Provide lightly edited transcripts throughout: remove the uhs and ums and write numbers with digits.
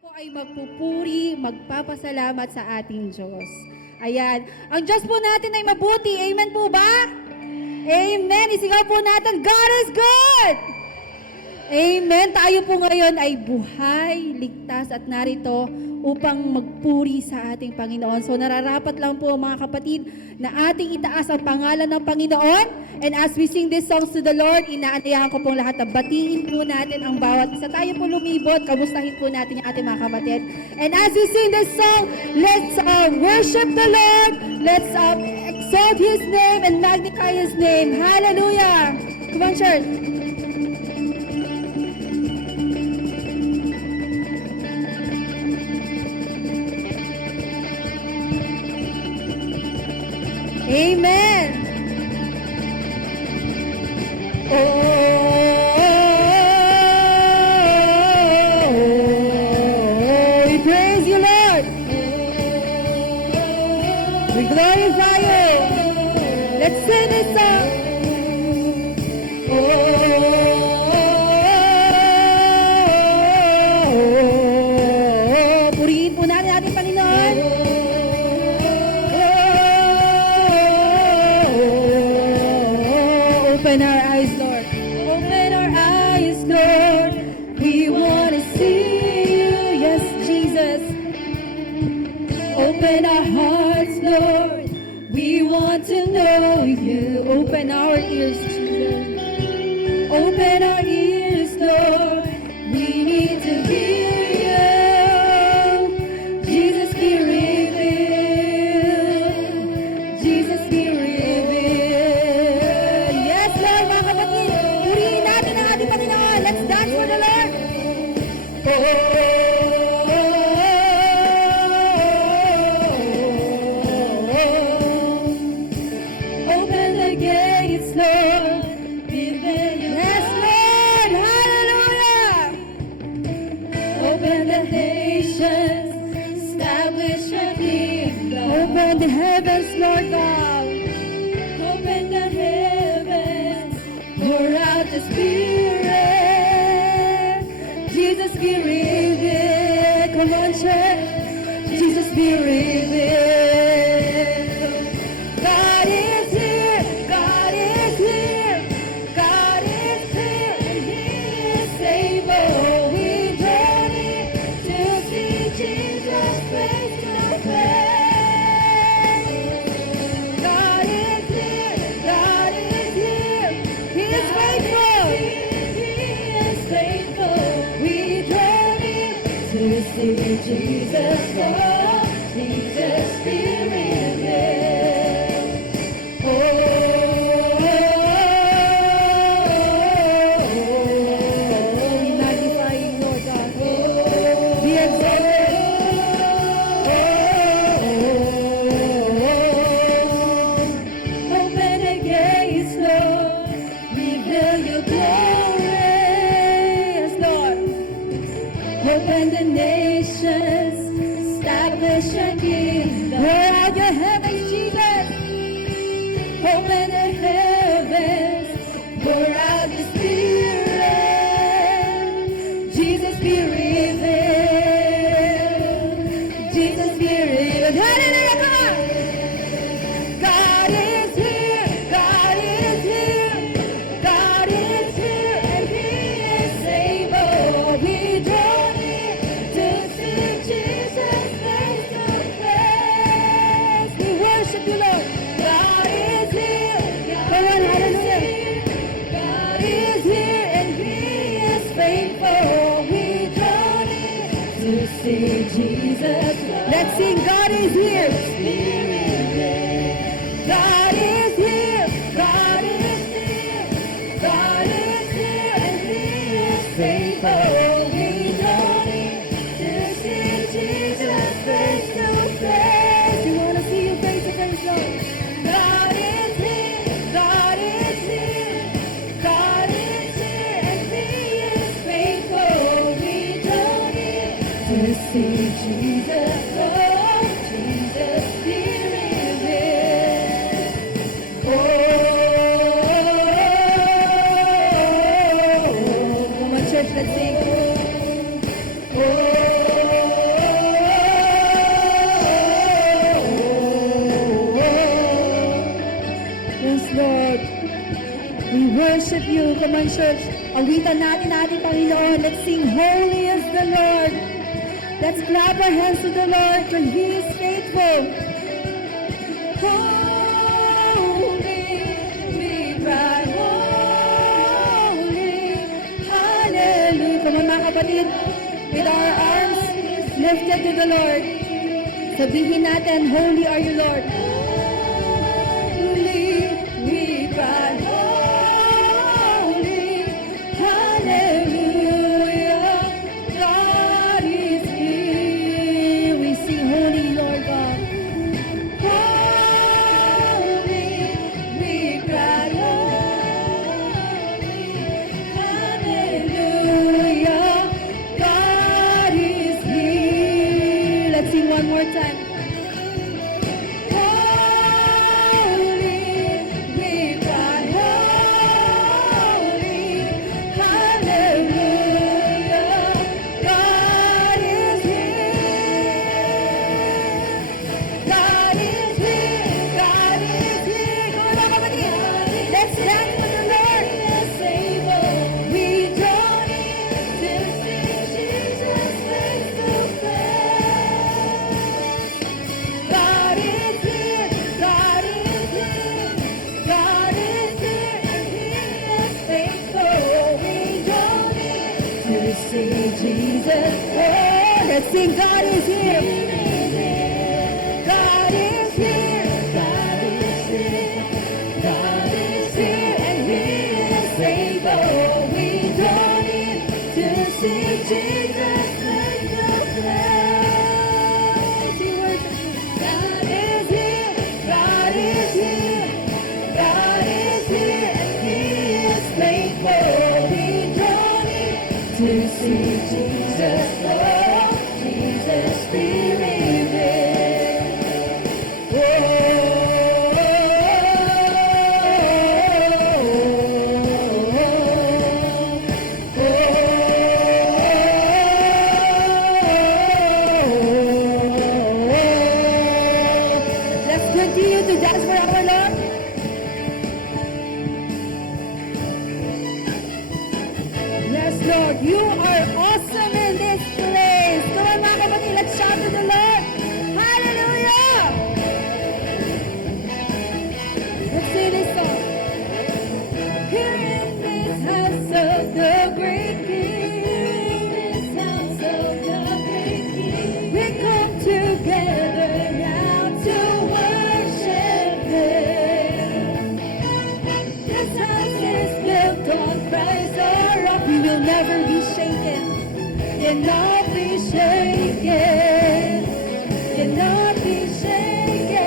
po ay magpupuri, magpapasalamat sa ating Diyos. Ayan. Ang Diyos po natin ay mabuti. Amen po ba? Amen. Isigaw po natin, God is good! Amen. Tayo po ngayon ay buhay, ligtas at narito upang magpuri sa ating Panginoon. So nararapat lang po mga kapatid na ating itaas ang pangalan ng Panginoon. And as we sing these songs to the Lord, inaanyayahan ko pong lahat na batiin po natin ang bawat isa. Tayo po lumibot, kamustahin po natin yung ating mga kapatid. And as we sing this song, let's worship the Lord. Let's exalt His name and magnify His name. Hallelujah! Come on, church. Amen. We praise you, Lord. We glorify you. Let's sing this song. Purihin po natin ating Panginoon. Open our eyes, Lord. Open our eyes, Lord. We want to see you. Yes, Jesus. Open our hearts, Lord. We want to know you. Open our ears, Jesus. Open our ears, Lord. We need to hear you. Jesus, be revealed. Jesus, be revealed. Yes, Lord, mga kapatid. Purihin natin ang ating Panginoon. Let's dance for the Lord. Open the gates, Lord. Yes, Lord. Hallelujah. Open the nations. Establish your kingdom. Open the heavens, Lord God. Open the heavens. Pour out the Spirit. Jesus, be revealed. Come on, church. Jesus, be revealed. God is here. God is here. God is here. And He is able. We journey to see Jesus face to face. God is here. God is here. He is faithful. He is faithful. We journey to see Jesus fall. Jesus, be revealed. We magnify you, Lord God. Be exalted. Open the gates, Lord. Reveal your glory, yes, Lord. Open the nations. Establish your kingdom. Pour out your heavens, Jesus. Open the heavens. Pour out the Spirit. Jesus, be revealed. Jesus, be revealed. Hallelujah, come on. God is here. God is here. God is here. And He is able. We journey to see Jesus face to face. We worship you, Lord. God is here. Come on, hallelujah. God is here and He is faithful. We journey to see Jesus. Let's sing, God is here. God is here. God is here. God is here and He is faithful. We journey to see Jesus face to face. We want to see you face to face, Lord. God is here. God is here. God is here and He is faithful. We journey to see Jesus. Oh, Jesus, be Come on, church. Awitan natin ating Panginoon. Let's sing, Holy is the Lord. Let's clap our hands to the Lord, for He is faithful. Holy, we cry, holy, hallelujah. Come on, mga kapatid, with our arms lifted to the Lord. Sabihin natin, Holy are you, Lord. Holy, we cry, holy, hallelujah. God is here. We sing, Holy, Lord God. Holy, we cry, holy, hallelujah. God is here. Let's sing one more time. Sing, God is here. God is here. God is here. God is here, and He is able. We don't need to see Jesus make the place. God is here. God is here. God is here, and He is faithful. We don't need to see Jesus. Lord, you are awesome in this place. Come on, mga kapatid, let's shout to the Lord. Hallelujah! Let's sing this song. Here in this house of the great King, in this house of the great King, we come together now to worship Him. This house is built on Christ our rock. We will never be shaken. Cannot be shaken. Cannot be shaken.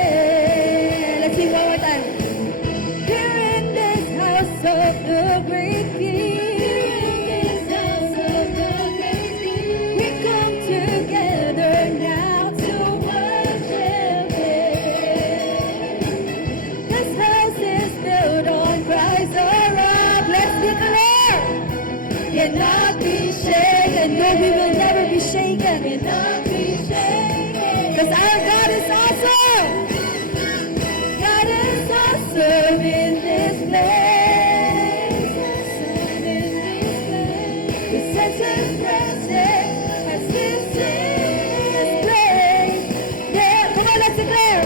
Let's sing one more time. Here in this house of the great King, in this house of the great King, we come together now to worship Him. This house is built on Christ our rock. Let's declare. Cannot be shaken. No, we will never be shaken. Cannot be shaken. Because our God is awesome. God is awesome in this place. Awesome in this place. We sense His presence as this is place. Yeah, come on, let's declare.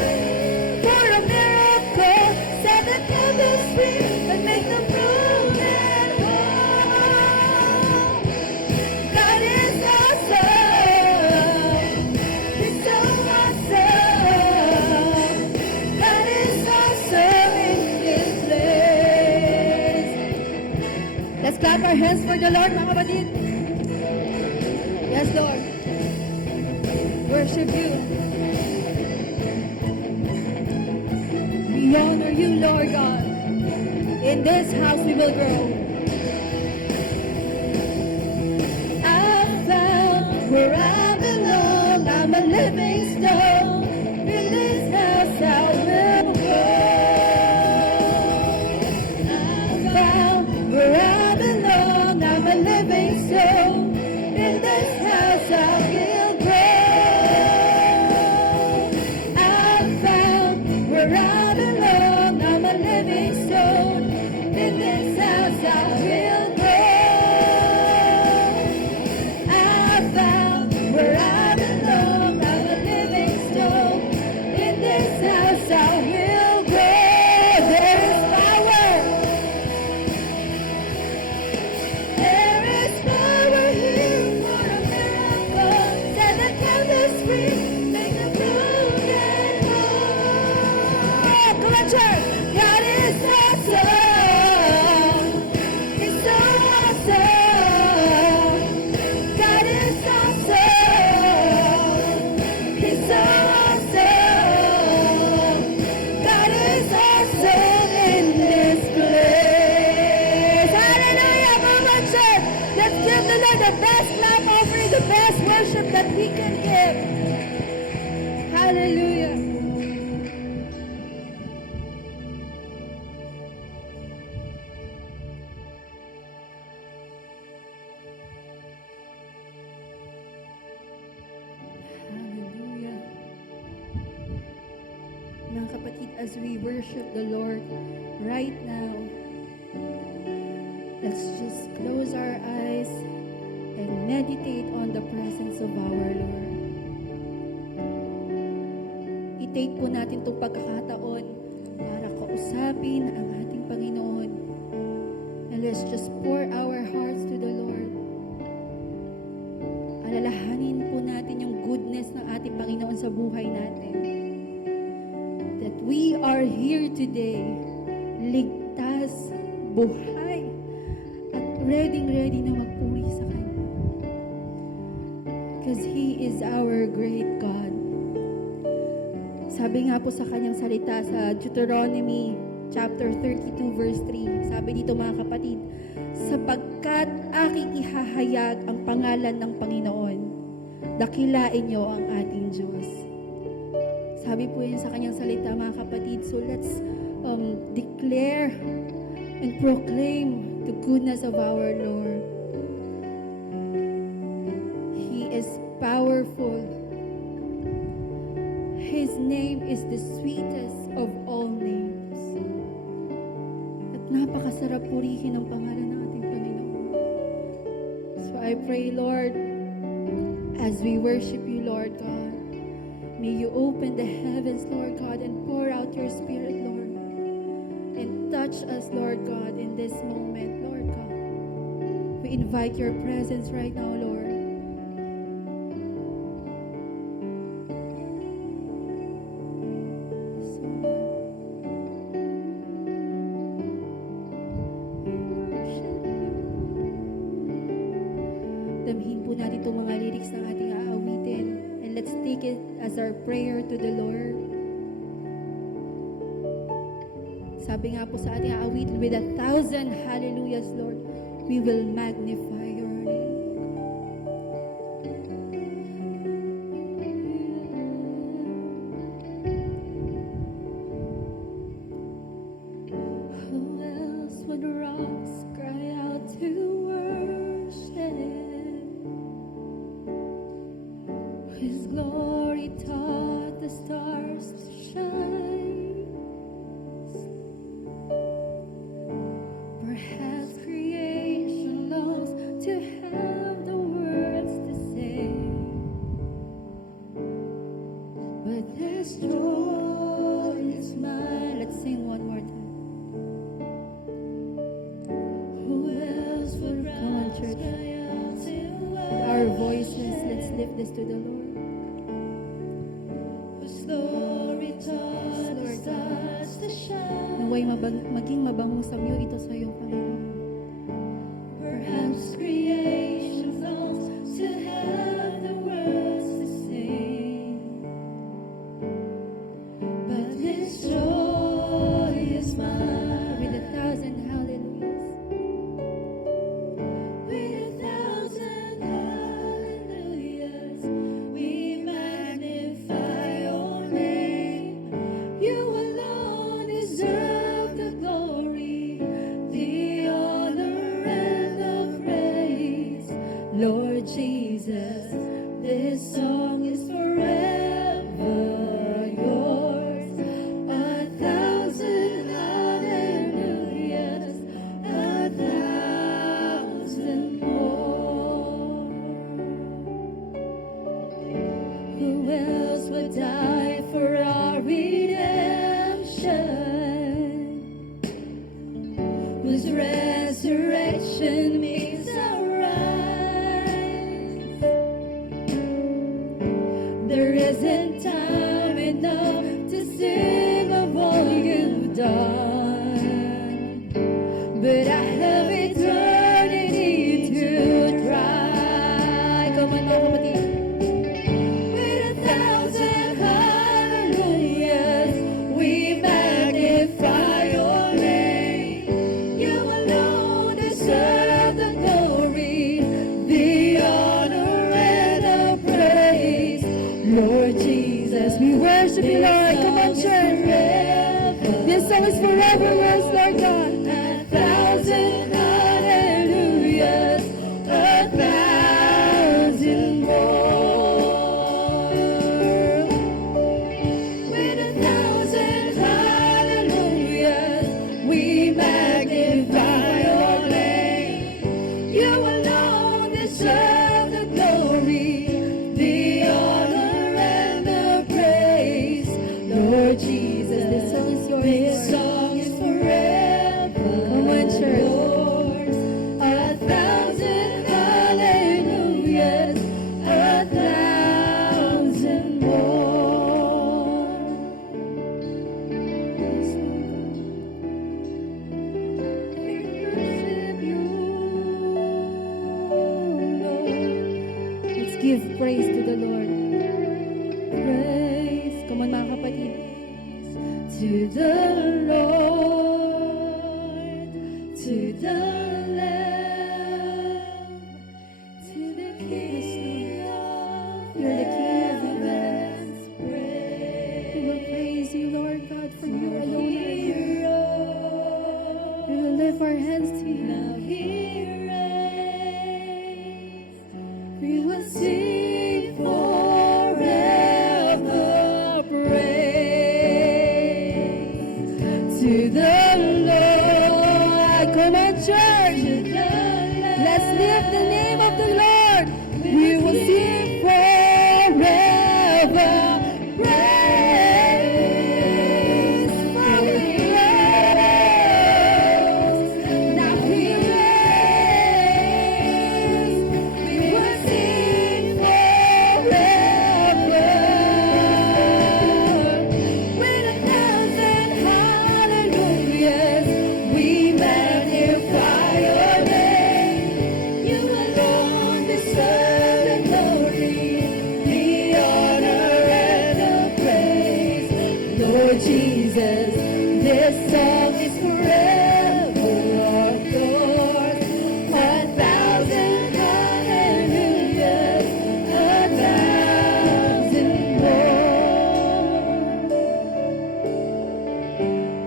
For a miracle, set the captives free and make them broken whole. God is awesome. He's so awesome. God is awesome in this place. Let's clap our hands for the Lord, mga kapatid. Yes, Lord. Worship you. We honor you, Lord God. In this house we will grow. I found where I belong. I'm a living stone. In this house I will grow. I found where I belong. I'm a living stone. In this house I will grow. I found where I belong. I'm a living stone. In this house I will as we worship the Lord right now, let's just close our eyes and meditate on the presence of our Lord. I-take po natin itong pagkakataon para kausapin ang ating Panginoon. And let's just pour our hearts to the Lord. Alalahanin po natin yung goodness ng ating Panginoon sa buhay natin. That we are here today, ligtas, buhay, at ready na magpuri sa Kanya. Because He is our great God. Sabi nga po sa Kanyang salita sa Deuteronomy chapter 32 verse 3, sabi dito mga kapatid, sapagkat aking ihahayag ang pangalan ng Panginoon, dakilain niyo ang ating Diyos. Sabi po yun sa Kanyang salita mga kapatid. So let's declare and proclaim the goodness of our Lord. He is powerful. His name is the sweetest of all names. At napakasarap purihin ang pangalan ng ating Panginoon. So I pray, Lord, as we worship you, Lord God, may you open the heavens, Lord God, and pour out your Spirit, Lord, and touch us, Lord God, in this moment, Lord God. We invite your presence right now, Lord. Damhin po natin itong mga lyrics ng ating aawitin. And let's take it as our prayer to the Lord. Sabi nga po sa ating aawitin, with 1,000 hallelujahs, Lord, we will magnify your name. Who else would rocks cry out to worship? His glory taught the stars to shine. Perhaps creation longs to have the words to say, but this joy is mine. Let's sing one more time. Who else would rise cry out to our voices? Let's lift this to the Lord. Naway maging mabangong sa iyo ito sa iyong Panginoon. Perhaps creation longs to have the words to sing, but this joy is mine. With 1,000 hallelujahs, with 1,000 hallelujahs, we magnify your name. You alone deserve the glory, the honor and the praise. Lord Jesus, this song is forever yours. 1,000 hallelujahs, 1,000 more. Who else would die for our redemption? Whose resurrection means our rise. There isn't time enough to sing of all you've done, but I have eternity to try. Come on, mga kapatid. With 1,000 hallelujahs, we magnify your name. You alone deserve the glory, the honor and the praise. Lord Jesus, we worship you, Lord. Come on, church. This song is forever yours, Lord God. 1,000 hallelujahs, 1,000 more. With 1,000 hallelujahs. to the Lord, to the Lamb, to the King of You're the King of the lands. We will praise you, Lord God, for you alone are God. We will lift our hands to you. We will sing forever praise to the Lord. Come on, church. Let's lift the name of the Lord. We will sing forever praise. For He reigns. Now He reigns. We will sing forever with 1,000 hallelujahs. We magnify your name. You alone deserve the glory, the honor, and the praise. Lord Jesus, this song is forever yours. 1,000 hallelujahs, 1,000 more.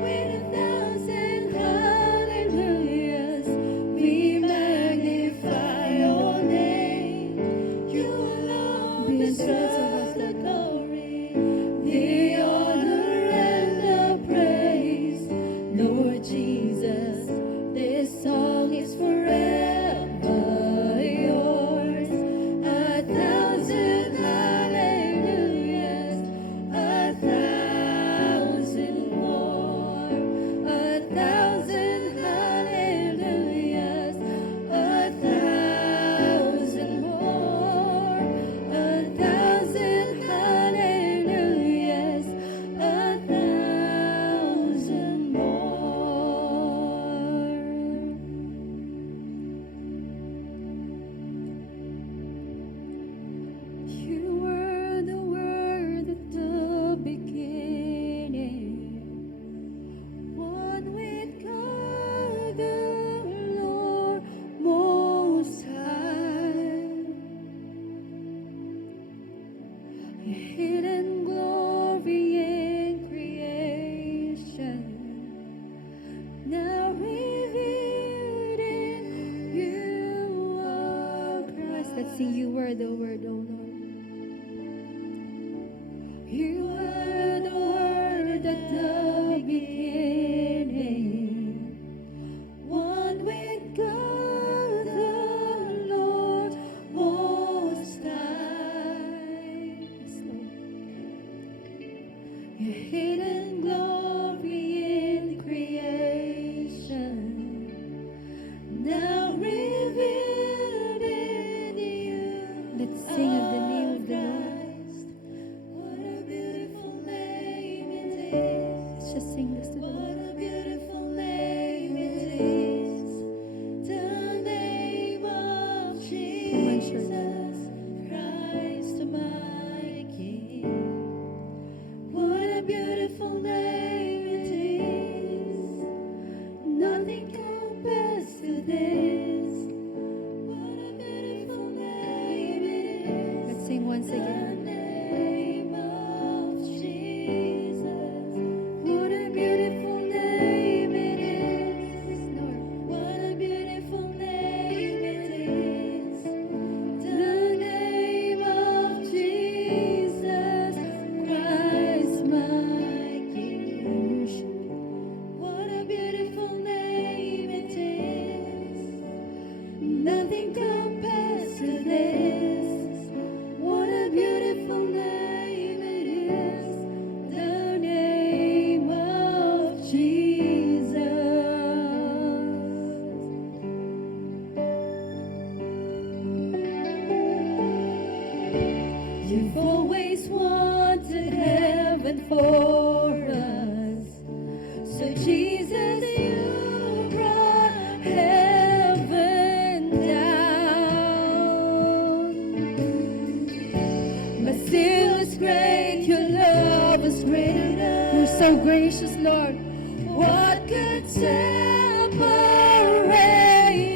With 1,000 hallelujahs, we magnify your name. You alone deserve the glory, the honor, and the praise. Lord Jesus, this song is forever yours. 1,000 hallelujahs, 1,000 more. 1,000 hallelujahs, 1,000 more. 1,000 hallelujahs, 1,000 more. You were the Word at the beginning, one with God the Lord Most High. Your hidden glory in creation, now revealed in you are Christ. Let's sing, you were the Word, O Lord. You were the Word at the beginning, one with God the Lord Most High. Yes, Lord. Your hidden glory in creation, now revealed in you. Let's sing of the name of the Lord. What a beautiful name it is. Let's just sing this to the Lord. What a beautiful name it is. The name of Jesus Christ, my King. What a beautiful name it is. Nothing compares to this. What a beautiful name it is. Let's sing once again. The name of Jesus. What a beautiful name it is. Lord. What a beautiful name it is. The name of Jesus Christ, my King. What a beautiful name it is. Nothing compares to this. What a beautiful name it is. The name of Jesus. You've always wanted heaven for us. So Jesus, you brought heaven down. But still it's great, your love is greater. Your so gracious, Lord. What could separate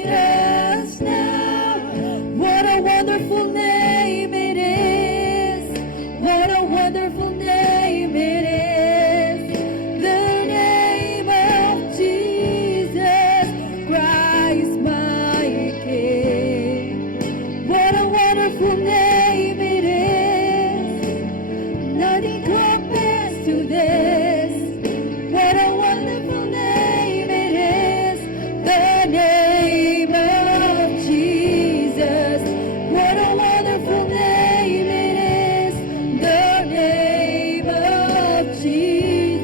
us now? What a wonderful name it is. What a wonderful name it is. The name of Jesus Christ, my King. What a wonderful name it is. Nothing compares to this. What a wonderful name it is. The name of Jesus. What a wonderful name it is. The name of Jesus.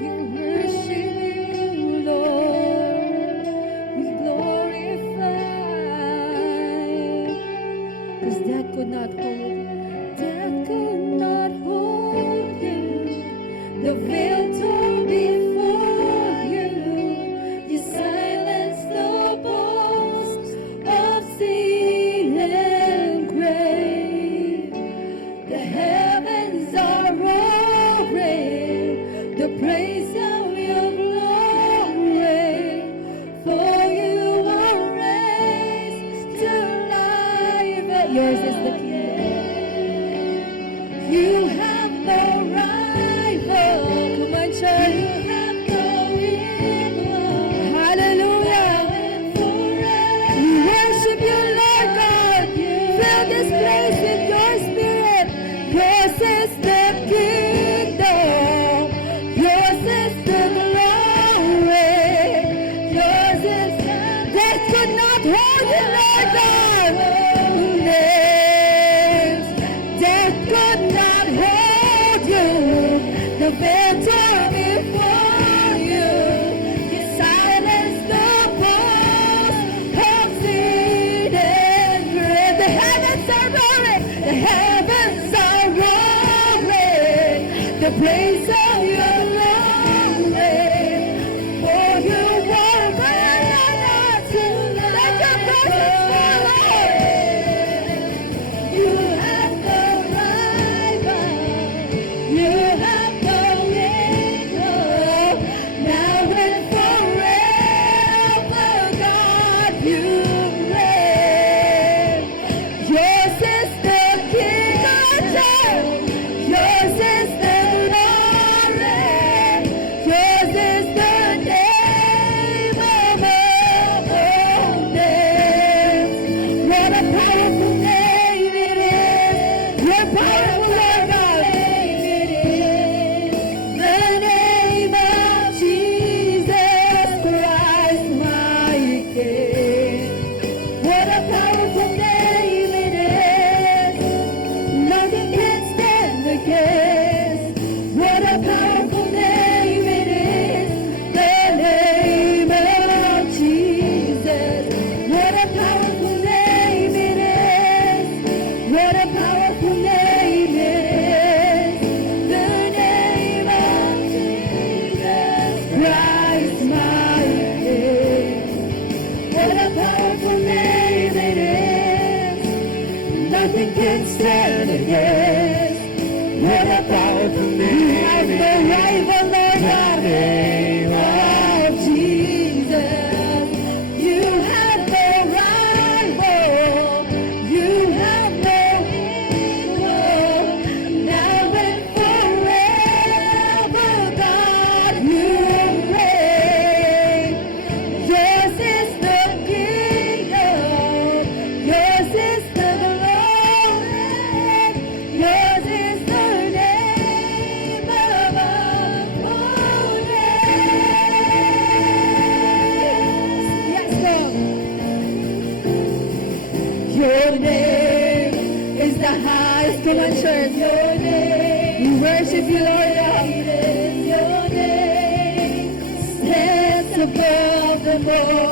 We worship you, Lord. We glorify. 'Cause death could not hold you. Death could not hold you. The veil tore before you. You silenced the boast of sin and grave. The heavens are roaring, the praise of your glory. For you were raised to life. Yours is the kingdom. You have no rival. Come on, church. You have no equal. Hallelujah. We worship you, Lord God. Fill this place with your spirit. Yours is the kingdom. Yours is the glory. Yours is the... Death could not hold you, Lord God. Death could not hold you. The veil tore before you. You silenced the voice of sin and grave. The heavens are roaring. The heavens are roaring. The praise of your glory. For you were made to let your presence fall. You have no rival. You have no equal. Now and forever, God, you reign. Yours is the kingdom. Yours is the glory. Yours is the name above all names. What a powerful name it is. What powerful Lord God. The name of Jesus Christ, my King. What a powerful name it is. Nothing can stand against. What a powerful name it is. The name of Jesus. What a powerful name it is. What a powerful name it is. The name of Jesus Christ, my King. What a powerful name it is. Nothing can stand against. What a powerful name. You have no rival, Lord God. The name of Jesus. You have no rival. You have no equal. Now and forever, God, you reign. Yours is the kingdom. Yours is the glory. Yours is the name above all names. Yes, Lord. Your name is the highest. Come on, church. Your name. We worship you, Lord God. Your name stands above them all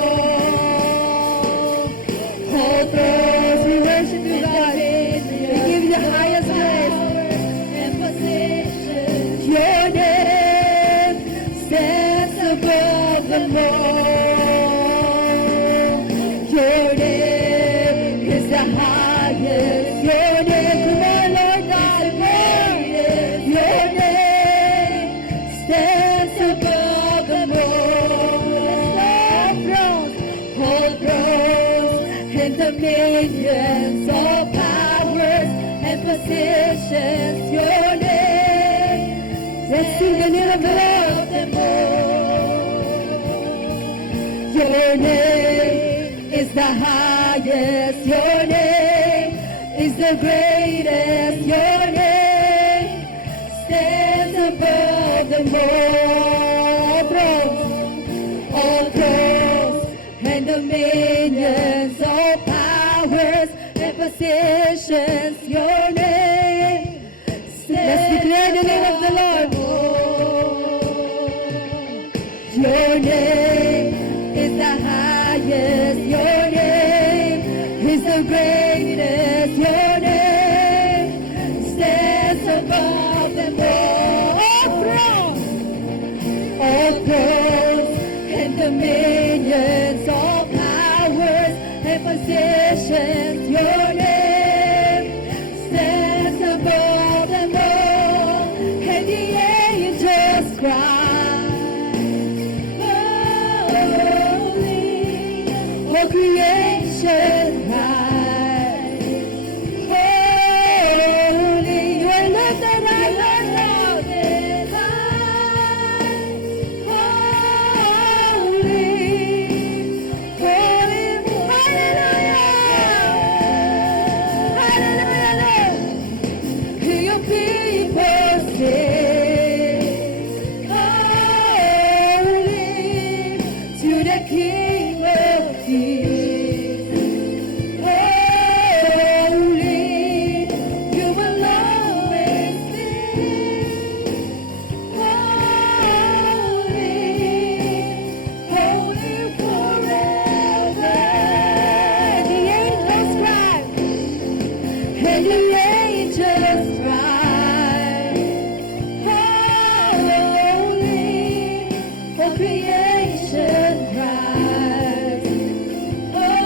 thrones. We worship you, God. We give you the highest praise. Your name stands above them all. Your name is the highest. and dominions, all powers and positions, your name. Let's sing the name of the Lord. Your name is the highest, your name is the greatest, your name stands above them all thrones and dominions, all powers and positions, your name. Let's declare the name of the Lord. Your name is the highest, your name is the greatest, your name stands above them all thrones and dominions, all powers and positions, your name stands above them all, and the angels cry, holy, all creation rise, holy, you are lifted high, Lord, lifted high, holy, holy, hallelujah, hallelujah, Lord. Hear your people sing, holy, to the King of Kings, holy, you will always be, holy, holy forever. The angels cry, and the angels cry, holy, all creation cries, holy,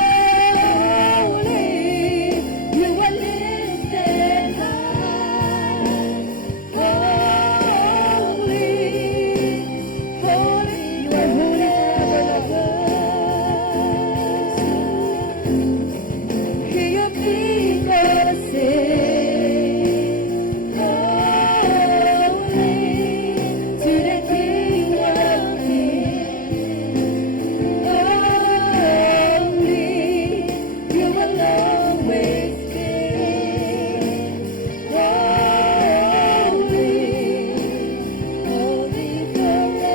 you are lifted high, holy, holy, you are holy forever. Hear your people sing, holy, to the King of Kings, holy, you will always be, holy, holy forever.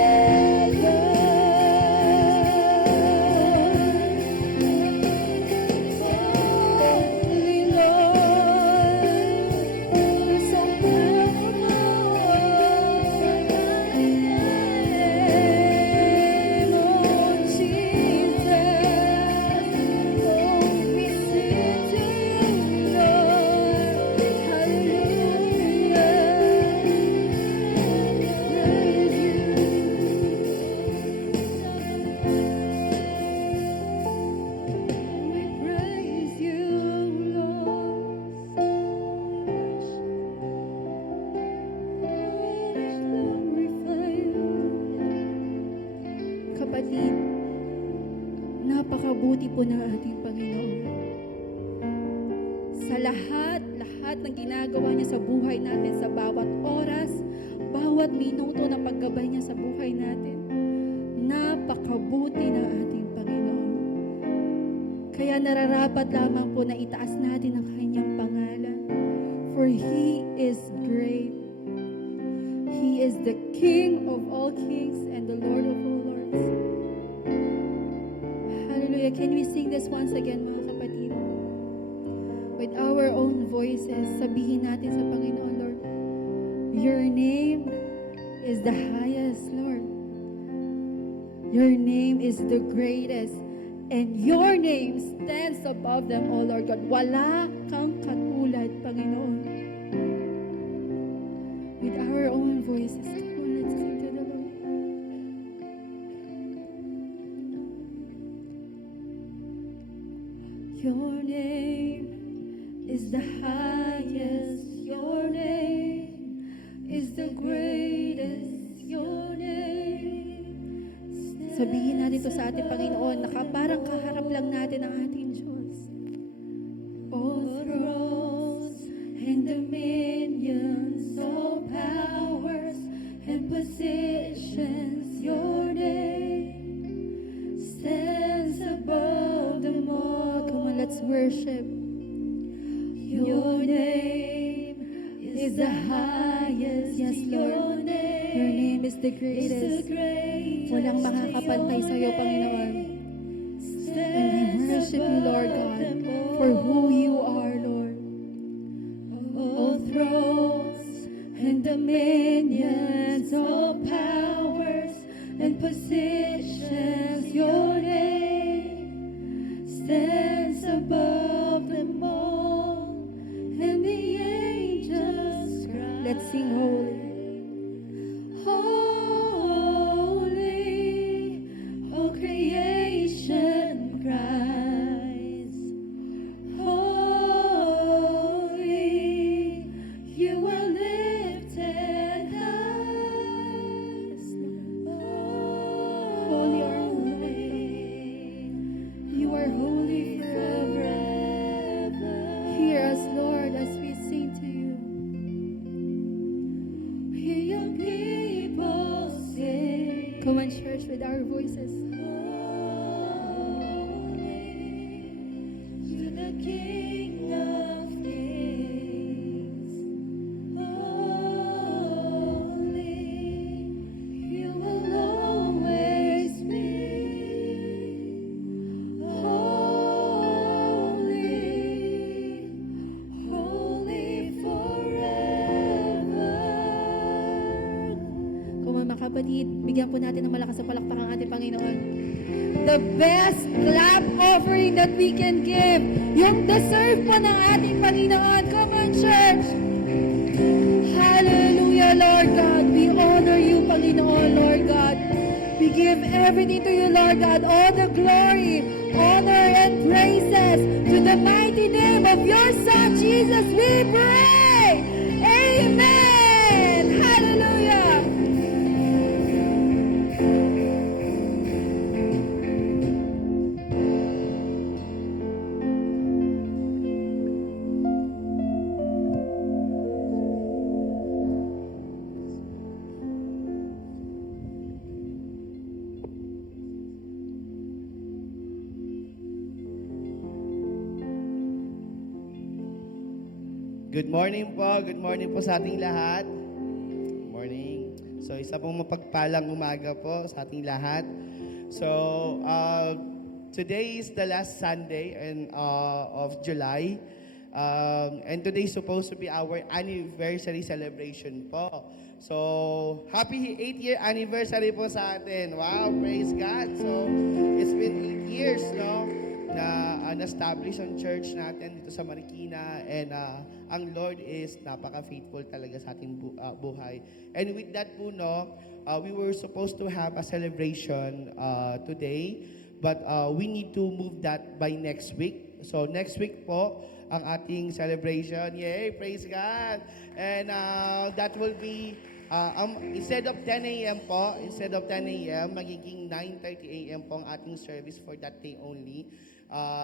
Holy Lord, you're so good, Lord Jesus. Oh, we sing to you, Lord. Hallelujah. We praise you, Lord. Glorify you. Kapatid, napakabuti po ng ating Panginoon. Sa lahat ng ginagawa niya sa buhay natin, sa bawat oras, bawat minuto ng paggabay niya sa buhay natin, napakabuti ng ating Panginoon. Kaya nararapat lamang po na itaas natin ang kanyang pangalan. For He is great. He is the King of all kings and the Lord of all lords. Hallelujah. Can we sing this once again, mga kapatid? With our own voices, sabihin natin sa Panginoon, Lord, your name is the highest, Lord. Your name is the greatest. And your name stands above them, O Lord God. Wala kang katulad, Panginoon. With our own voices, come on, let's sing to the Lord. Your name is the highest. Your name is the greatest. Your name. Sabihin natin ito sa ating Panginoon, parang kaharap lang natin ang ating Diyos. worship. Your name is the highest. Yes, Lord. Your name is the greatest. Walang makakapantay sa iyo, Panginoon. And we worship you, Lord God, for who you are, Lord. All thrones and dominions, all powers and positions, your name stands above them all, and the angels cry. Let's sing holy. Holy, all creation cries. Holy, you are lifted high. Holy are you, Lord. You are holy forever. Hear us, Lord, as we sing to you. Hear your people sing. Come on, church, with our voices. To the King of Kings. Holy, you will always be. Holy, holy forever. Kung mga kapatid, bigyan po natin ng malakas na palakpak ang ating Panginoon. The best clap offering that we can give. Yung deserve po ng ating Panginoon. Come on, church. Hallelujah, Lord God. We honor you, Panginoon, Lord God. We give everything to you, Lord God. All the glory, honor, and praises to the mighty name of your Son, Jesus, we pray. Amen. Hallelujah. Good morning po. Good morning po sa ating lahat. Good morning. So, isa pong mapagpalang umaga po sa ating lahat. So, today is the last Sunday of July. And today is supposed to be our anniversary celebration po. So, happy 8th-year anniversary po sa atin. Wow, praise God. So, it's been 8 years, no? Na na-establish ang church natin dito sa Marikina, and ang Lord is napaka-faithful talaga sa ating buhay. And with that po, no, we were supposed to have a celebration today, but we need to move that by next week. So next week po ang ating celebration. Yay, praise God. And that will be instead of 10 a.m. po, magiging 9:30 a.m. po ang ating service for that day only.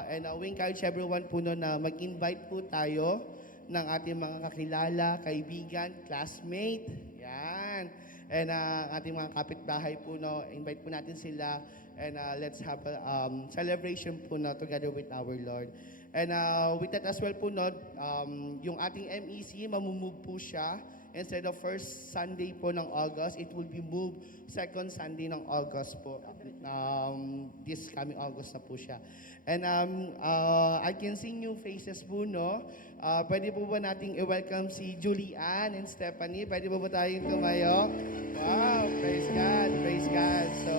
And we encourage everyone po no, na mag-invite po tayo ng ating mga kakilala, kaibigan, classmate. Yan. And ating mga kapitbahay po, no, invite po natin sila. And let's have a celebration po no, together with our Lord. And with that as well po, no, yung ating MEC, mamumove po siya. Instead of first Sunday po ng August, it will be moved second Sunday ng August po. This coming August na po siya. And I can see new faces po, no? Pwede po ba nating i-welcome si Julian and Stephanie? Pwede po ba tayong tumayo? Wow, praise God, praise God. So,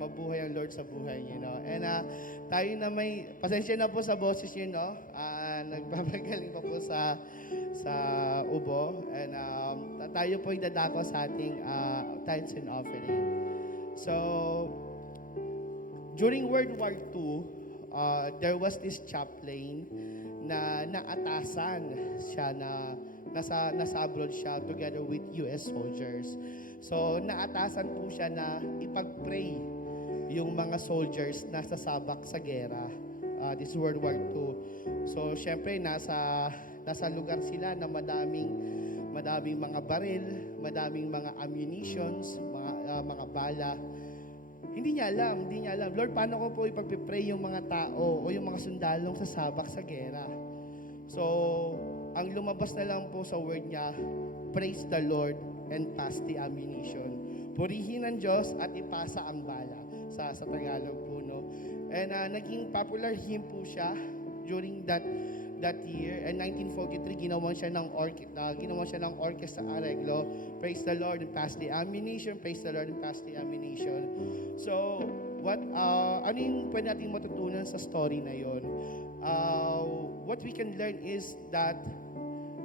mabuhay ang Lord sa buhay niyo, no? And tayo na may, pasensya na po sa boses niyo, no? Nagpapagaling pa po sa ubo. And tayo po idadako sa ating tithes and offering. So, during World War II, there was this chaplain na naatasan siya na nasa abroad siya together with US soldiers. So, naatasan po siya na ipag-pray yung mga soldiers na sasabak sa gera. This World War II. So, syempre, nasa lugar sila na madaming mga baril, madaming mga ammunitions, mga bala. Hindi niya alam, hindi niya alam. Lord, paano ko po ipagpipray yung mga tao o yung mga sundalong sasabak sa gera? So, ang lumabas na lang po sa word niya, praise the Lord and pass the ammunition. Purihin ang Diyos at ipasa ang bala sa Tagalog po, no? And naging popular hymn po siya during that year. And 1943, ginawa siya ng orchestra areglo. Praise the Lord and pass the ammunition. Praise the Lord and pass the ammunition. So, ano yung pwede natin matutunan sa story na yon? What we can learn is that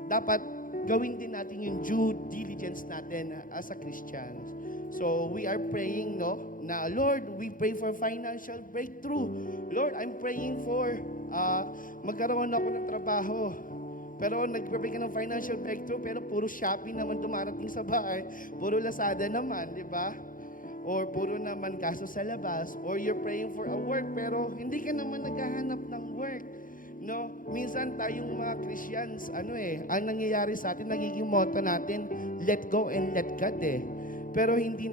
dapat gawin din natin yung due diligence natin as a Christians. So we are praying, no, na Lord, we pray for financial breakthrough. Lord, I'm praying for magkaroon ako ng trabaho. Pero nagpapray ka ng financial breakthrough, pero puro Shopee naman dumarating sa bahay, puro Lazada naman, di ba? Or puro naman gasto sa labas, or you're praying for a work, pero hindi ka naman naghahanap ng work. No, minsan tayong mga Christians, ang nangyayari sa atin, nagiging motto natin, let go and let God Pero hindi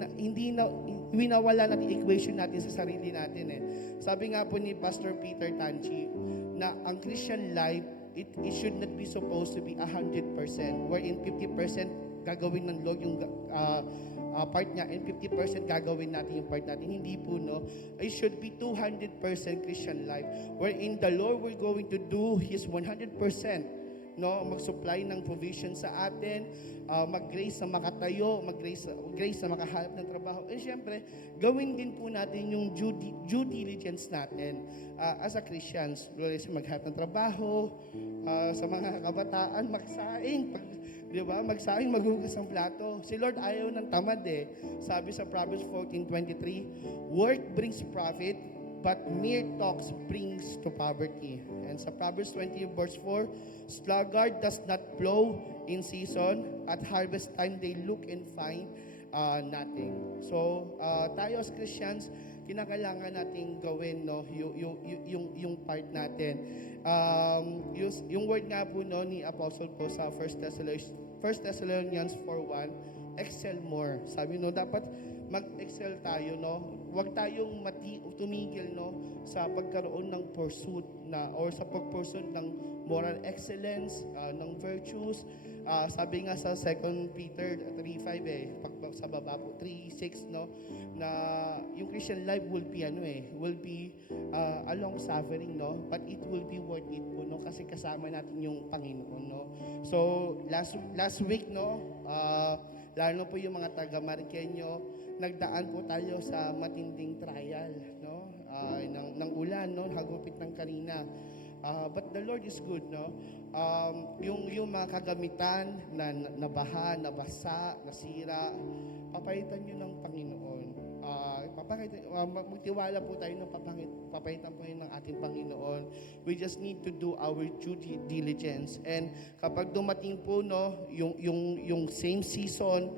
winawala natin equation natin sa sarili natin Sabi nga po ni Pastor Peter Tanchi na ang Christian life, it should not be supposed to be 100%, wherein 50% gagawin ng Lord yung part niya and 50% gagawin natin yung part natin. Hindi po, no? It should be 200% Christian life, wherein the Lord will going to do His 100%, no? Mag-supply ng provision sa atin, mag-grace na makatayo, grace na makahanap ng trabaho. And syempre, gawin din po natin yung due diligence natin as a Christians. Maghanap ng trabaho, sa mga kabataan, magsaing, di ba? Magsaing, maghugas ng plato. Si Lord ayaw ng tamad Sabi sa Proverbs 14:23, work brings profit, but mere talks brings to poverty. And sa Proverbs 20 verse 4, sluggard does not plow in season, at harvest time they look and find nothing. So, tayo as Christians, kinakailangan nating gawin, no, yung part natin. Yung word nga po, no, ni Apostle po sa 1 Thessalonians 4:1, excel more. Sabi, no, dapat mag-excel tayo, no? Huwag tayong tumigil, no, sa pagkaroon ng pursuit or sa pag-pursuit ng moral excellence, ng virtues. Sabi nga sa 2 Peter 3:5 sa baba po 3:6, no, na yung Christian life will be a long suffering, no, but it will be worth it po, no, kasi kasama natin yung Panginoon, no. So last week, no, lalo po yung mga taga Mariqueño, nagdaan po tayo sa matinding trial, no, ng ulan, no, hagupit ng kanina. But the Lord is good, no? Yung mga kagamitan na nabaha, nabasa, nasira, papalitan nyo ng Panginoon. Magtiwala po tayo na papalitan po yun ng ating Panginoon. We just need to do our due diligence. And kapag dumating po, no, yung same season,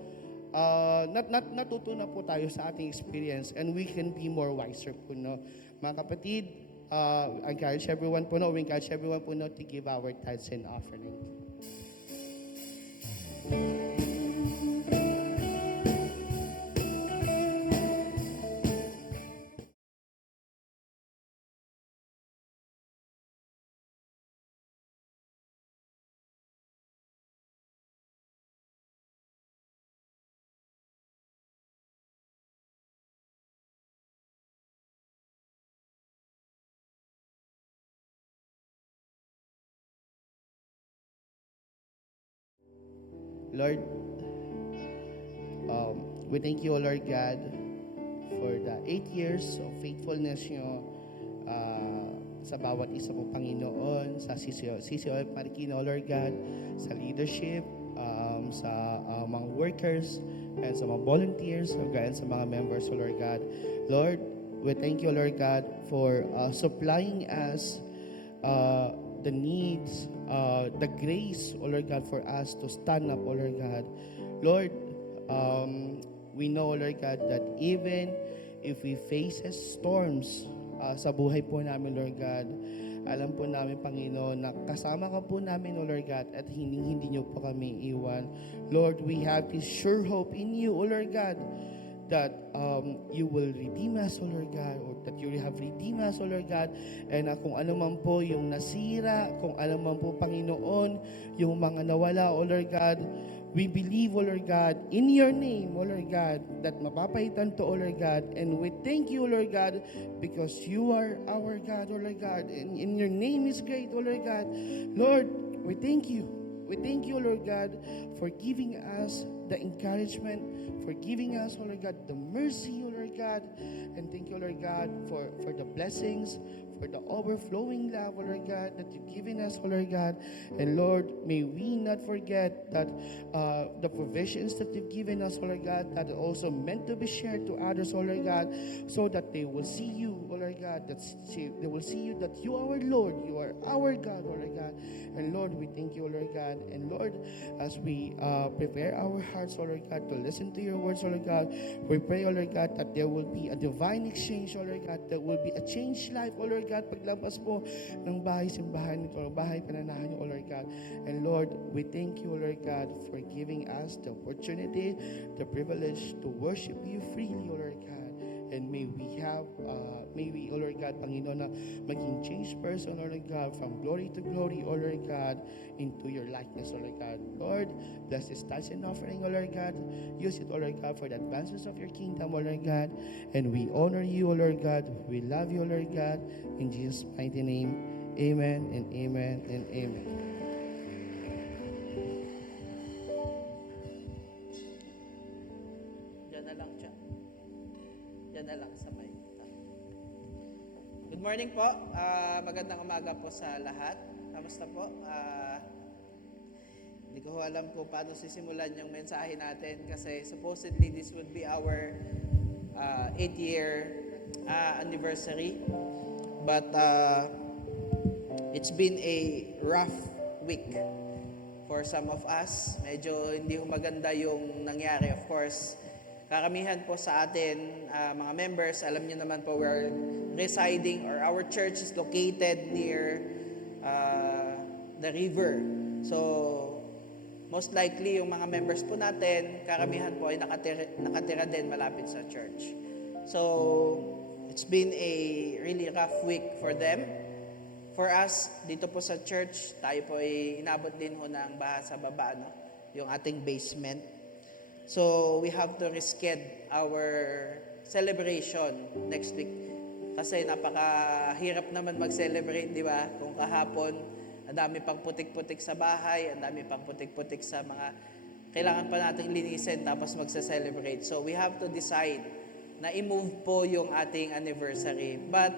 natuto na po tayo sa ating experience, and we can be more wiser po, no? Mga kapatid, I encourage everyone po, no, to give our tithes and offering. Lord, we thank you, Lord God, for the 8 years of faithfulness nyo sa bawat isa po, Panginoon, sa CCOF Marikina, Lord God, sa leadership, sa mga workers, and sa mga volunteers, Lord God, and sa mga members, Lord God. Lord, we thank you, Lord God, for supplying us the needs, the grace, O Lord God, for us to stand up, O Lord God. Lord, we know, O Lord God, that even if we face storms sa buhay po namin, Lord God, alam po namin, Panginoon, na kasama ka po namin, O Lord God, at hindi niyo po kami iwan. Lord, we have this sure hope in you, O Lord God, that you will redeem us, O Lord God, or that you have redeemed us, O Lord God, and kung ano man po yung nasira, kung ano man po, Panginoon, yung mga nawala, O Lord God, we believe, O Lord God, in your name, O Lord God, that mapapahitan to, O Lord God, and we thank you, O Lord God, because you are our God, O Lord God, and in your name is great, O Lord God. Lord, we thank you. We thank you, Lord God, for giving us the encouragement, for giving us, oh Lord God, the mercy, oh Lord God. And thank you, Lord God, for the blessings, for the overflowing love, oh Lord God, that you've given us, oh Lord God. And Lord, may we not forget that the provisions that you've given us, oh Lord God, that are also meant to be shared to others, oh Lord God, so that they will see you, oh Lord God, they will see you that you are our Lord, you are our God, oh Lord God. And Lord, we thank you, oh Lord God. And Lord, as we prepare our hearts, oh Lord God, to listen to your words, oh Lord God, we pray, oh Lord God, that there will be a divine exchange, oh Lord God, there will be a changed life, oh Lord God, paglabas po ng bahay-simbahan nito, bahay pananahan niyo, oh Lord God. And Lord, we thank you, oh Lord God, for giving us the opportunity, the privilege to worship you freely, oh Lord God. And may we, oh Lord God, Panginoon, na maging changed person, oh Lord God, from glory to glory, oh Lord God, into your likeness, oh Lord God. Lord, bless this tithes and offering, oh Lord God. Use it, oh Lord God, for the advances of your kingdom, oh Lord God. And we honor you, oh Lord God. We love you, oh Lord God. In Jesus' mighty name, amen and amen and amen. Diyan na lang siya. Diyan na lang sa mic. Good morning po. Magandang umaga po sa lahat. Kamusta po? Hindi ko alam kung paano sisimulan yung mensahe natin kasi supposedly this would be our 8-year anniversary. But it's been a rough week for some of us. Medyo hindi maganda yung nangyari. Of course, karamihan po sa atin, mga members, alam niyo naman po, we're residing or our church is located near the river. So, most likely yung mga members po natin, karamihan po ay nakatira din malapit sa church. So, it's been a really rough week for them. For us, dito po sa church, tayo po ay inabot din ho ng baha sa baba, no? Yung ating basement. So, we have to reschedule our celebration next week. Kasi napakahirap naman mag-celebrate, di ba? Kung kahapon, ang dami pang putik-putik sa bahay, ang dami pang putik-putik sa mga kailangan pa nating linisin tapos magse-celebrate. So, we have to decide na i-move po yung ating anniversary. But,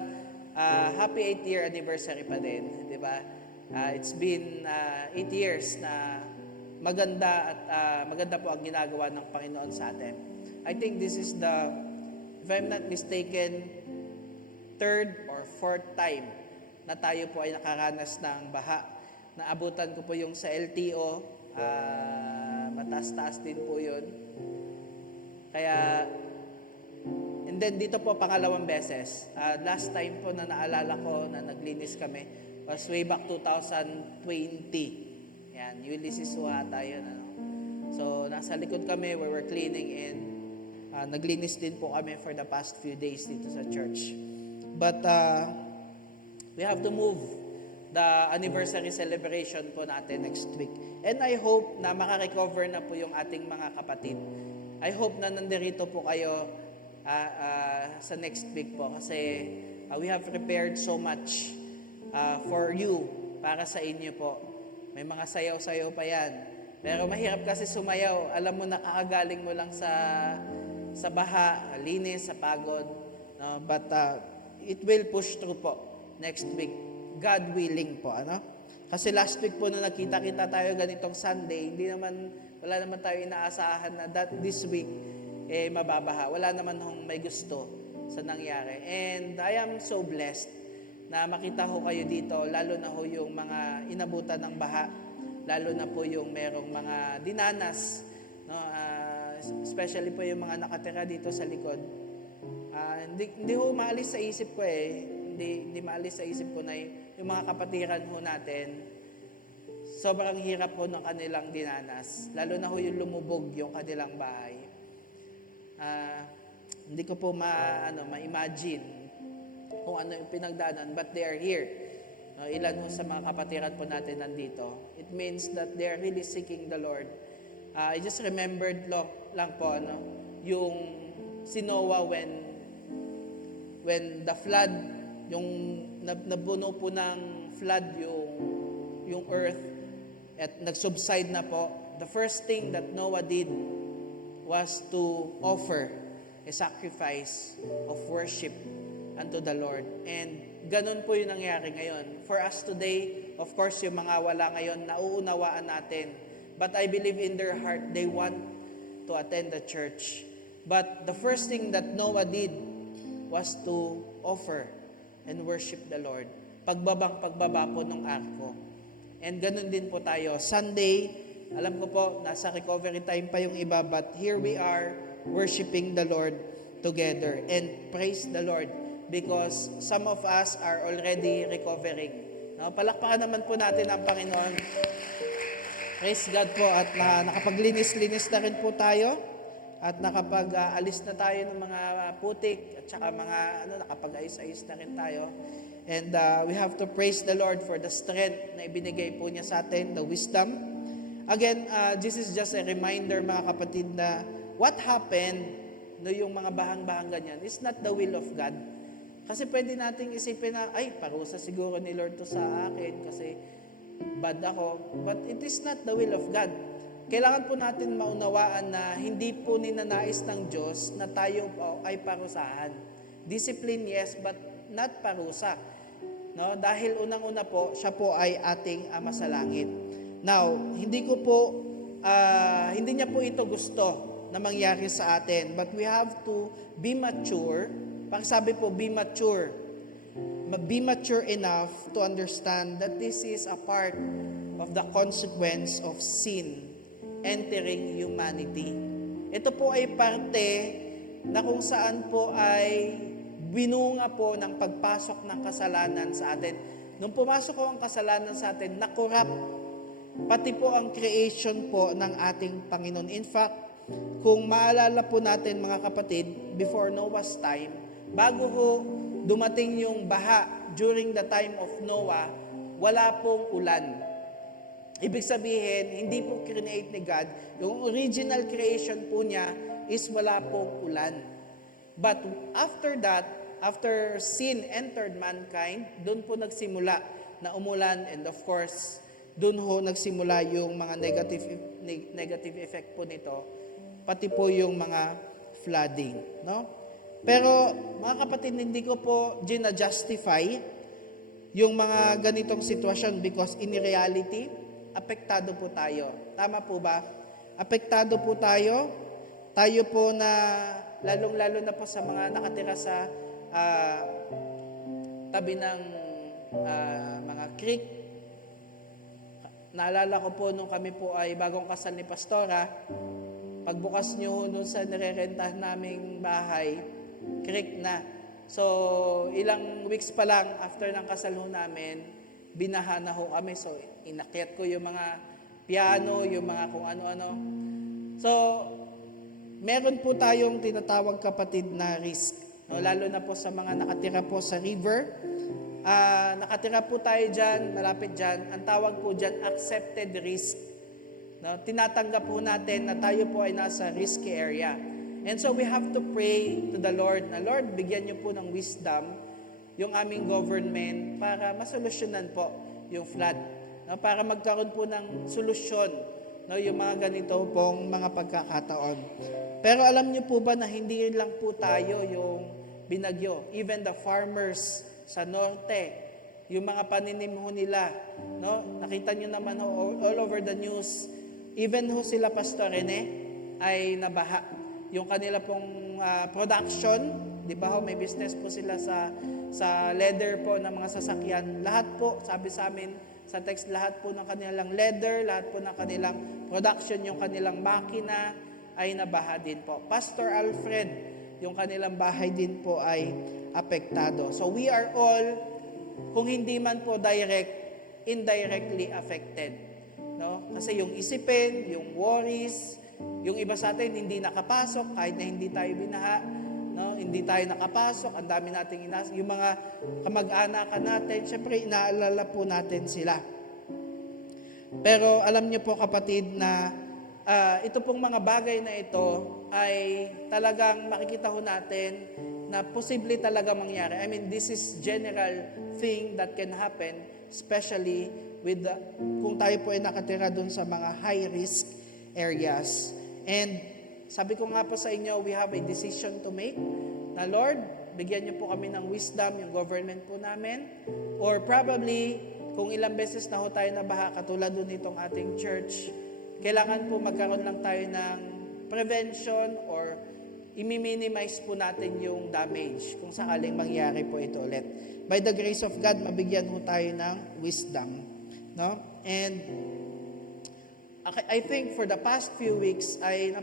happy 8-year anniversary pa din, di ba? It's been 8 years na maganda at maganda po ang ginagawa ng Panginoon sa atin. I think this is the, if I'm not mistaken, 3rd or 4th time na tayo po ay nakaranas ng baha. Naabutan ko po yung sa LTO, mataas-taas din po yun. Kaya, and then dito po pangalawang beses. Last time po na naalala ko na naglinis kami was way back 2020. Yan, Ulysses Suhata yun. Ano. So, nasa likod kami, we were cleaning and naglinis din po kami for the past few days dito sa church. But we have to move the anniversary celebration po natin next week. And I hope na makarecover na po yung ating mga kapatid. I hope na nandirito po kayo sa next week po kasi we have prepared so much for you, para sa inyo po. May mga sayaw-sayaw pa yan. Pero mahirap kasi sumayaw. Alam mo, nakakagaling mo lang sa baha, linis, sa pagod. No? But it will push through po next week. God willing po. Ano? Kasi last week po na nakita-kita tayo ganitong Sunday, wala naman tayo inaasahan na this week mababaha. Wala naman hong may gusto sa nangyari. And I am so blessed na makita ho kayo dito, lalo na ho yung mga inabutan ng baha, lalo na po yung merong mga dinanas, no? Especially po yung mga nakatira dito sa likod. Hindi ho maalis sa isip ko hindi maalis sa isip ko na yung mga kapatiran ho natin, sobrang hirap ho ng kanilang dinanas, lalo na ho yung lumubog yung kanilang bahay. Hindi ko po ma-imagine kung ano yung pinagdaanan, but they are here. Ilan ho sa mga kapatiran po natin nandito. It means that they are really seeking the Lord. I just remembered lang po, yung si Noah when the flood, yung nabuno po ng flood yung earth at nag-subside na po, the first thing that Noah did was to offer a sacrifice of worship unto the Lord. And ganun po yung nangyari ngayon. For us today, of course, yung mga wala ngayon, nauunawaan natin. But I believe in their heart, they want to attend the church. But the first thing that Noah did was to offer and worship the Lord. Pagbaba po ng arko. And ganun din po tayo. Sunday, alam ko po, nasa recovery time pa yung iba, but here we are worshiping the Lord together. And praise the Lord because some of us are already recovering. Palakpakan naman po natin ang Panginoon. Praise God po at nakapaglinis-linis na rin po tayo at nakapag-alis na tayo ng mga putik at saka mga nakapag-ayos-ayos na rin tayo. And we have to praise the Lord for the strength na ibinigay po niya sa atin, the wisdom. Again, this is just a reminder mga kapatid na what happened yung mga bahang-bahang ganyan is not the will of God. Kasi pwede nating isipin na, ay, parusa siguro ni Lord to sa akin kasi bad ako. But it is not the will of God. Kailangan po natin maunawaan na hindi po ninanais ng Diyos na tayo ay parusahan. Discipline, yes, but not parusa. Dahil unang-una po, siya po ay ating Ama sa Langit. Now, hindi niya po ito gusto na mangyari sa atin. But we have to be mature. Pagsabi po, be mature. Be mature enough to understand that this is a part of the consequence of sin entering humanity. Ito po ay parte na kung saan po ay binunga po ng pagpasok ng kasalanan sa atin. Nung pumasok po ang kasalanan sa atin, nakorap pati po ang creation po ng ating Panginoon. In fact, kung maalala po natin mga kapatid, before Noah's time, bago ho dumating yung baha during the time of Noah, wala pong ulan. Ibig sabihin, hindi po create ni God. Yung original creation po niya is wala pong ulan. But after that, after sin entered mankind, doon po nagsimula na umulan, and of course, doon ho nagsimula yung mga negative effect po nito, pati po yung mga flooding, no? Pero mga kapatid, hindi ko po gina-justify yung mga ganitong sitwasyon because in reality, apektado po tayo. Tama po ba? Apektado po tayo. Tayo po na, lalong-lalo na po sa mga nakatira sa tabi ng mga creek. Naalala ko po nung kami po ay bagong kasal ni Pastora, pagbukas nyo doon sa nirerentahan naming bahay, creek na. So, ilang weeks pa lang after ng kasal ho namin, binaha na ho kami. So, inakyat ko yung mga piano, yung mga kung ano-ano. So, meron po tayong tinatawag kapatid na risk. No? Lalo na po sa mga nakatira po sa river. Nakatira po tayo dyan, malapit dyan. Ang tawag po dyan, accepted risk. No? Tinatanggap po natin na tayo po ay nasa risky area. And so we have to pray to the Lord na, Lord, bigyan niyo po ng wisdom yung aming government para masolusyonan po yung flood. No? Para magkaroon po ng solusyon, no? Yung mga ganito pong mga pagkakataon. Pero alam niyo po ba na hindi lang po tayo yung binagyo. Even the farmers sa norte, yung mga paninim ho nila, no? Nakita niyo naman ho, all over the news, even ho sila Pastor Rene ay nabaha. Yung kanila pong production, di ba ho, may business po sila sa leather po ng mga sasakyan. Lahat po, sabi sa amin sa text, lahat po ng kanilang leather, lahat po ng kanilang production, yung kanilang makina ay nabaha din po. Pastor Alfred, yung kanilang bahay din po ay apektado. So we are all, kung hindi man po direct, indirectly affected. No? Kasi yung isipin, yung worries, yung iba sa atin hindi nakapasok kahit na hindi tayo binaha, no? hindi tayo nakapasok, ang dami nating yung mga kamag-anakan natin, syempre inaalala po natin sila. Pero alam niyo po kapatid na ito pong mga bagay na ito ay talagang makikita ho natin na posible talaga mangyari. I mean, this is general thing that can happen, especially with kung tayo po ay nakatira dun sa mga high-risk areas. And sabi ko nga po sa inyo, we have a decision to make na, Lord, bigyan niyo po kami ng wisdom, yung government po namin, or probably, kung ilang beses na ho tayo nabaha, katulad doon itong ating church, kailangan po magkaroon lang tayo ng prevention or i-minimize po natin yung damage kung sakaling mangyari po ito ulit. By the grace of God, mabigyan ho tayo ng wisdom. No? And I think for the past few weeks ay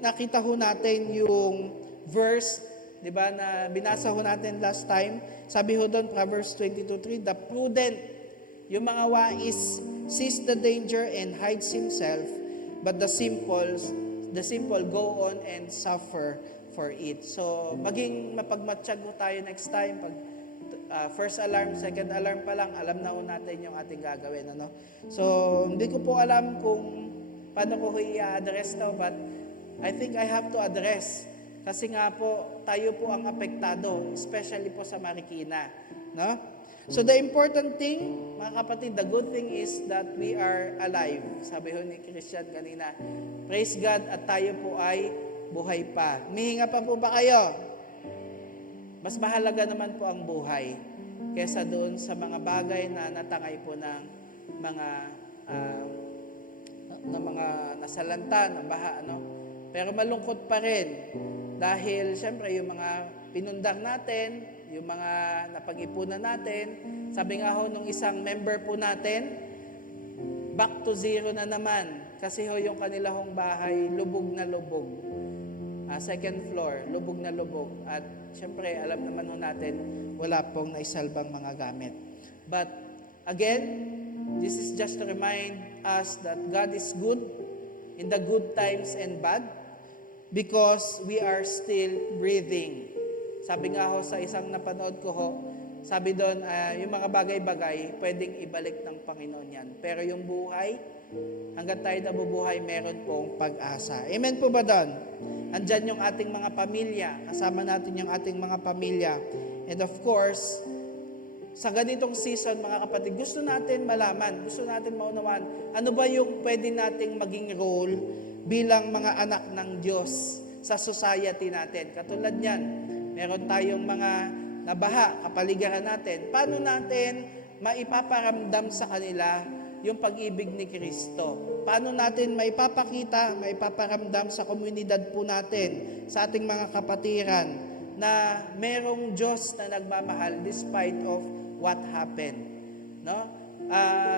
nakita ho natin yung verse, di ba, na binasa ho natin last time. Sabi ho doon, Proverbs 22:3, the prudent, yung mga wais, sees the danger and hides himself, but the simple go on and suffer for it. So, maging mapagmatsyag ho tayo next time. Pag first alarm, second alarm pa lang, alam na ho natin yung ating gagawin. Ano? So, hindi ko po alam kung paano ko i-address na, but I think I have to address. Kasi nga po, tayo po ang apektado, especially po sa Marikina. No? So the important thing, mga kapatid, the good thing is that we are alive. Sabi ho ni Christian kanina, praise God at tayo po ay buhay pa. Mihinga pa po ba kayo? Mas mahalaga naman po ang buhay kesa doon sa mga bagay na natangay po ng mga nasalanta, ng baha, ano? Pero malungkot pa rin dahil siyempre yung mga pinundang natin, yung mga napag-ipunan natin, sabi nga ho nung isang member po natin, back to zero na naman. Kasi ho yung kanila hong bahay, lubog na lubog. Second floor, lubog na lubog. At siyempre, alam naman ho natin, wala pong naisalbang mga gamit. But again, this is just to remind us that God is good in the good times and bad because we are still breathing. Sabi nga ho sa isang napanood ko ho, sabi doon, yung mga bagay-bagay, pwedeng ibalik ng Panginoon yan. Pero yung buhay, hanggang tayo nabubuhay, meron pong pag-asa. Amen po ba doon? Andyan yung ating mga pamilya, kasama natin yung ating mga pamilya. And of course, sa ganitong season, mga kapatid, gusto natin malaman, gusto natin maunawaan, ano ba yung pwede nating maging role bilang mga anak ng Diyos sa society natin. Katulad niyan, meron tayong mga nabaha, kapaligiran natin. Paano natin maipaparamdam sa kanila yung pag-ibig ni Kristo? Paano natin maipaparamdam sa komunidad po natin, sa ating mga kapatiran, na merong Diyos na nagmamahal despite of what happened? No?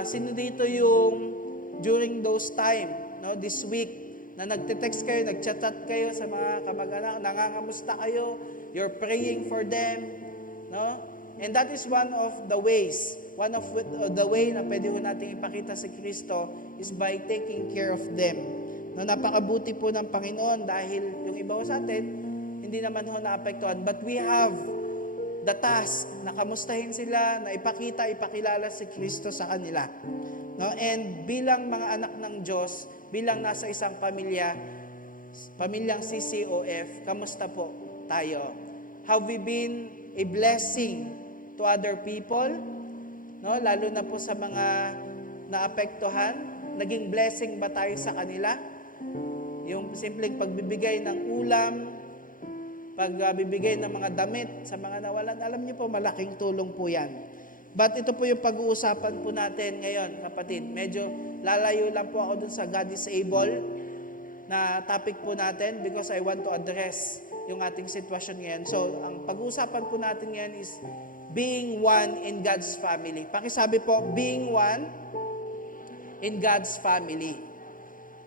Sino dito yung during those time, no, this week, na nagte-text kayo, nagchat kayo sa mga kamag-anak, nangangamusta kayo, you're praying for them, no? And that is one of the ways, the way na pwede ho natin ipakita sa Kristo is by taking care of them. No, napakabuti po ng Panginoon dahil yung iba ho sa atin, hindi naman ho naapektuhan, but we have the task na kamustahin sila, na ipakilala si Kristo sa kanila. No? And bilang mga anak ng Diyos, bilang nasa isang pamilyang CCOF, kamusta po tayo? Have we been a blessing to other people? No? Lalo na po sa mga naapektuhan, naging blessing ba tayo sa kanila? Yung simpleng pagbibigay ng ulam, pagbibigay ng mga damit sa mga nawalan, alam niyo po, malaking tulong po yan. But ito po yung pag-uusapan po natin ngayon, kapatid. Medyo lalayo lang po ako dun sa God is able na topic po natin because I want to address yung ating sitwasyon ngayon. So, ang pag-uusapan po natin ngayon is being one in God's family. Pakisabi po, being one in God's family.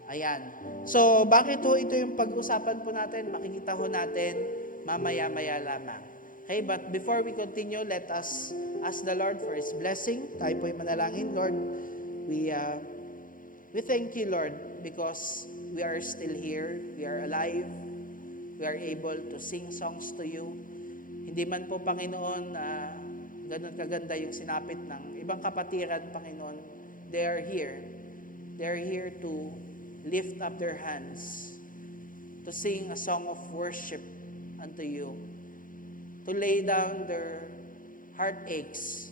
Ayan. So, bakit ho ito yung pag-uusapan po natin? Makikita ho natin mamaya-maya lamang. Okay, but before we continue, let us ask the Lord for His blessing. Tayo po'y manalangin. Lord, we thank you, Lord, because we are still here. We are alive. we are able to sing songs to you. Hindi man po, Panginoon, ganun kaganda yung sinapit ng ibang kapatiran, Panginoon. They are here. They are here to lift up their hands, to sing a song of worship unto you, to lay down their heartaches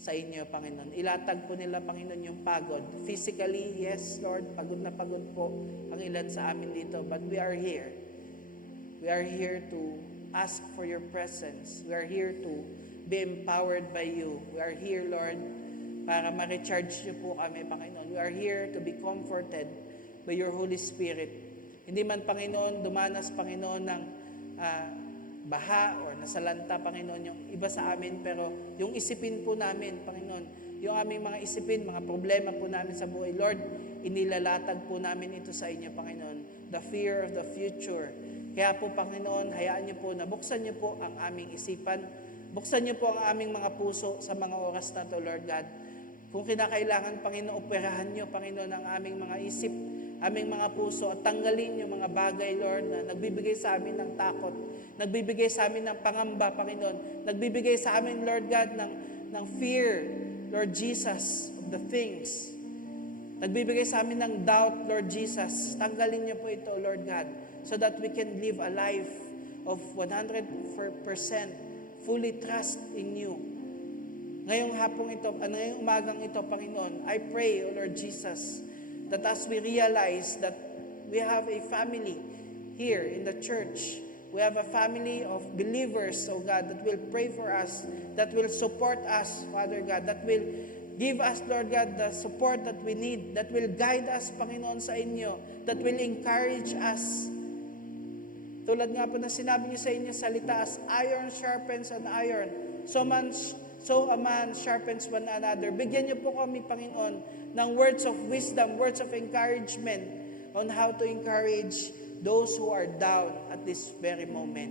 sa inyo, Panginoon. Ilatag po nila, Panginoon, yung pagod. Physically, yes, Lord, pagod na pagod po ang ilan sa amin dito. But we are here. We are here to ask for your presence. We are here to be empowered by you. We are here, Lord, para ma-recharge niyo po kami, Panginoon. We are here to be comforted by your Holy Spirit. Hindi man, Panginoon, dumanas, Panginoon, ng baha or nasalanta, Panginoon, yung iba sa amin, pero yung isipin po namin, Panginoon, yung aming mga isipin, mga problema po namin sa buhay, Lord, inilalatag po namin ito sa inyo, Panginoon. The fear of the future. Kaya po, Panginoon, hayaan niyo po na buksan niyo po ang aming isipan, buksan niyo po ang aming mga puso sa mga oras na to, Lord God. Kung kinakailangan, Panginoon, operahan niyo, Panginoon, ang aming mga isip, aming mga puso, at tanggalin yung mga bagay, Lord, na nagbibigay sa amin ng takot, nagbibigay sa amin ng pangamba, Panginoon, nagbibigay sa amin, Lord God, ng fear, Lord Jesus, of the things. Nagbibigay sa amin ng doubt, Lord Jesus. Tanggalin niyo po ito, Lord God, so that we can live a life of 100% fully trust in you. Ngayong hapong ito, ngayong umagang ito, Panginoon, I pray, O Lord Jesus, that as we realize that we have a family here in the church, we have a family of believers, oh God, that will pray for us, that will support us, Father God, that will give us, Lord God, the support that we need, that will guide us, Panginoon, sa inyo, that will encourage us. Tulad nga po na sinabi niyo sa inyo salita, as iron sharpens an iron, so a man sharpens one another. Bigyan niyo po kami, Panginoon, ng words of wisdom, words of encouragement on how to encourage those who are down at this very moment.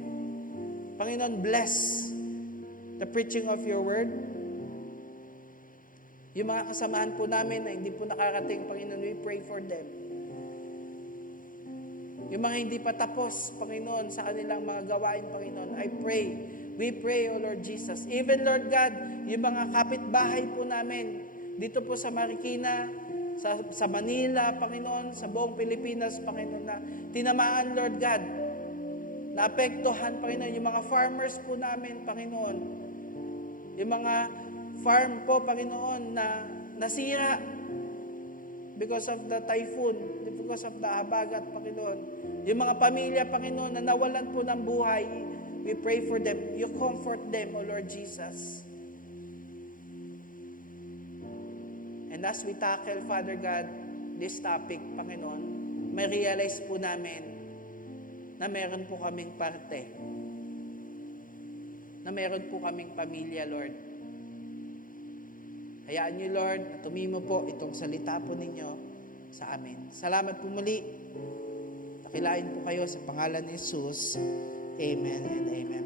Panginoon, bless the preaching of your word. Yung mga kasamahan po namin na hindi po nakarating, Panginoon, we pray for them. Yung mga hindi pa tapos, Panginoon, sa kanilang mga gawain, Panginoon, we pray, O Lord Jesus. Even, Lord God, yung mga kapitbahay po namin, dito po sa Marikina, sa Manila, Panginoon, sa buong Pilipinas, Panginoon, na tinamaan, Lord God, naapektuhan, Panginoon, yung mga farmers po namin, Panginoon, yung mga farm po, Panginoon, na nasira because of the typhoon, because of the habagat, Panginoon. Yung mga pamilya, Panginoon, na nawalan po ng buhay, we pray for them. You comfort them, O Lord Jesus. And as we tackle, Father God, this topic, Panginoon, may realize po namin na meron po kaming parte. Na meron po kaming pamilya, Lord. Hayaan niyo, Lord, na tumimo po itong salita po ninyo sa amin. Salamat po muli. Takilain po kayo sa pangalan ni Jesus. Amen and amen.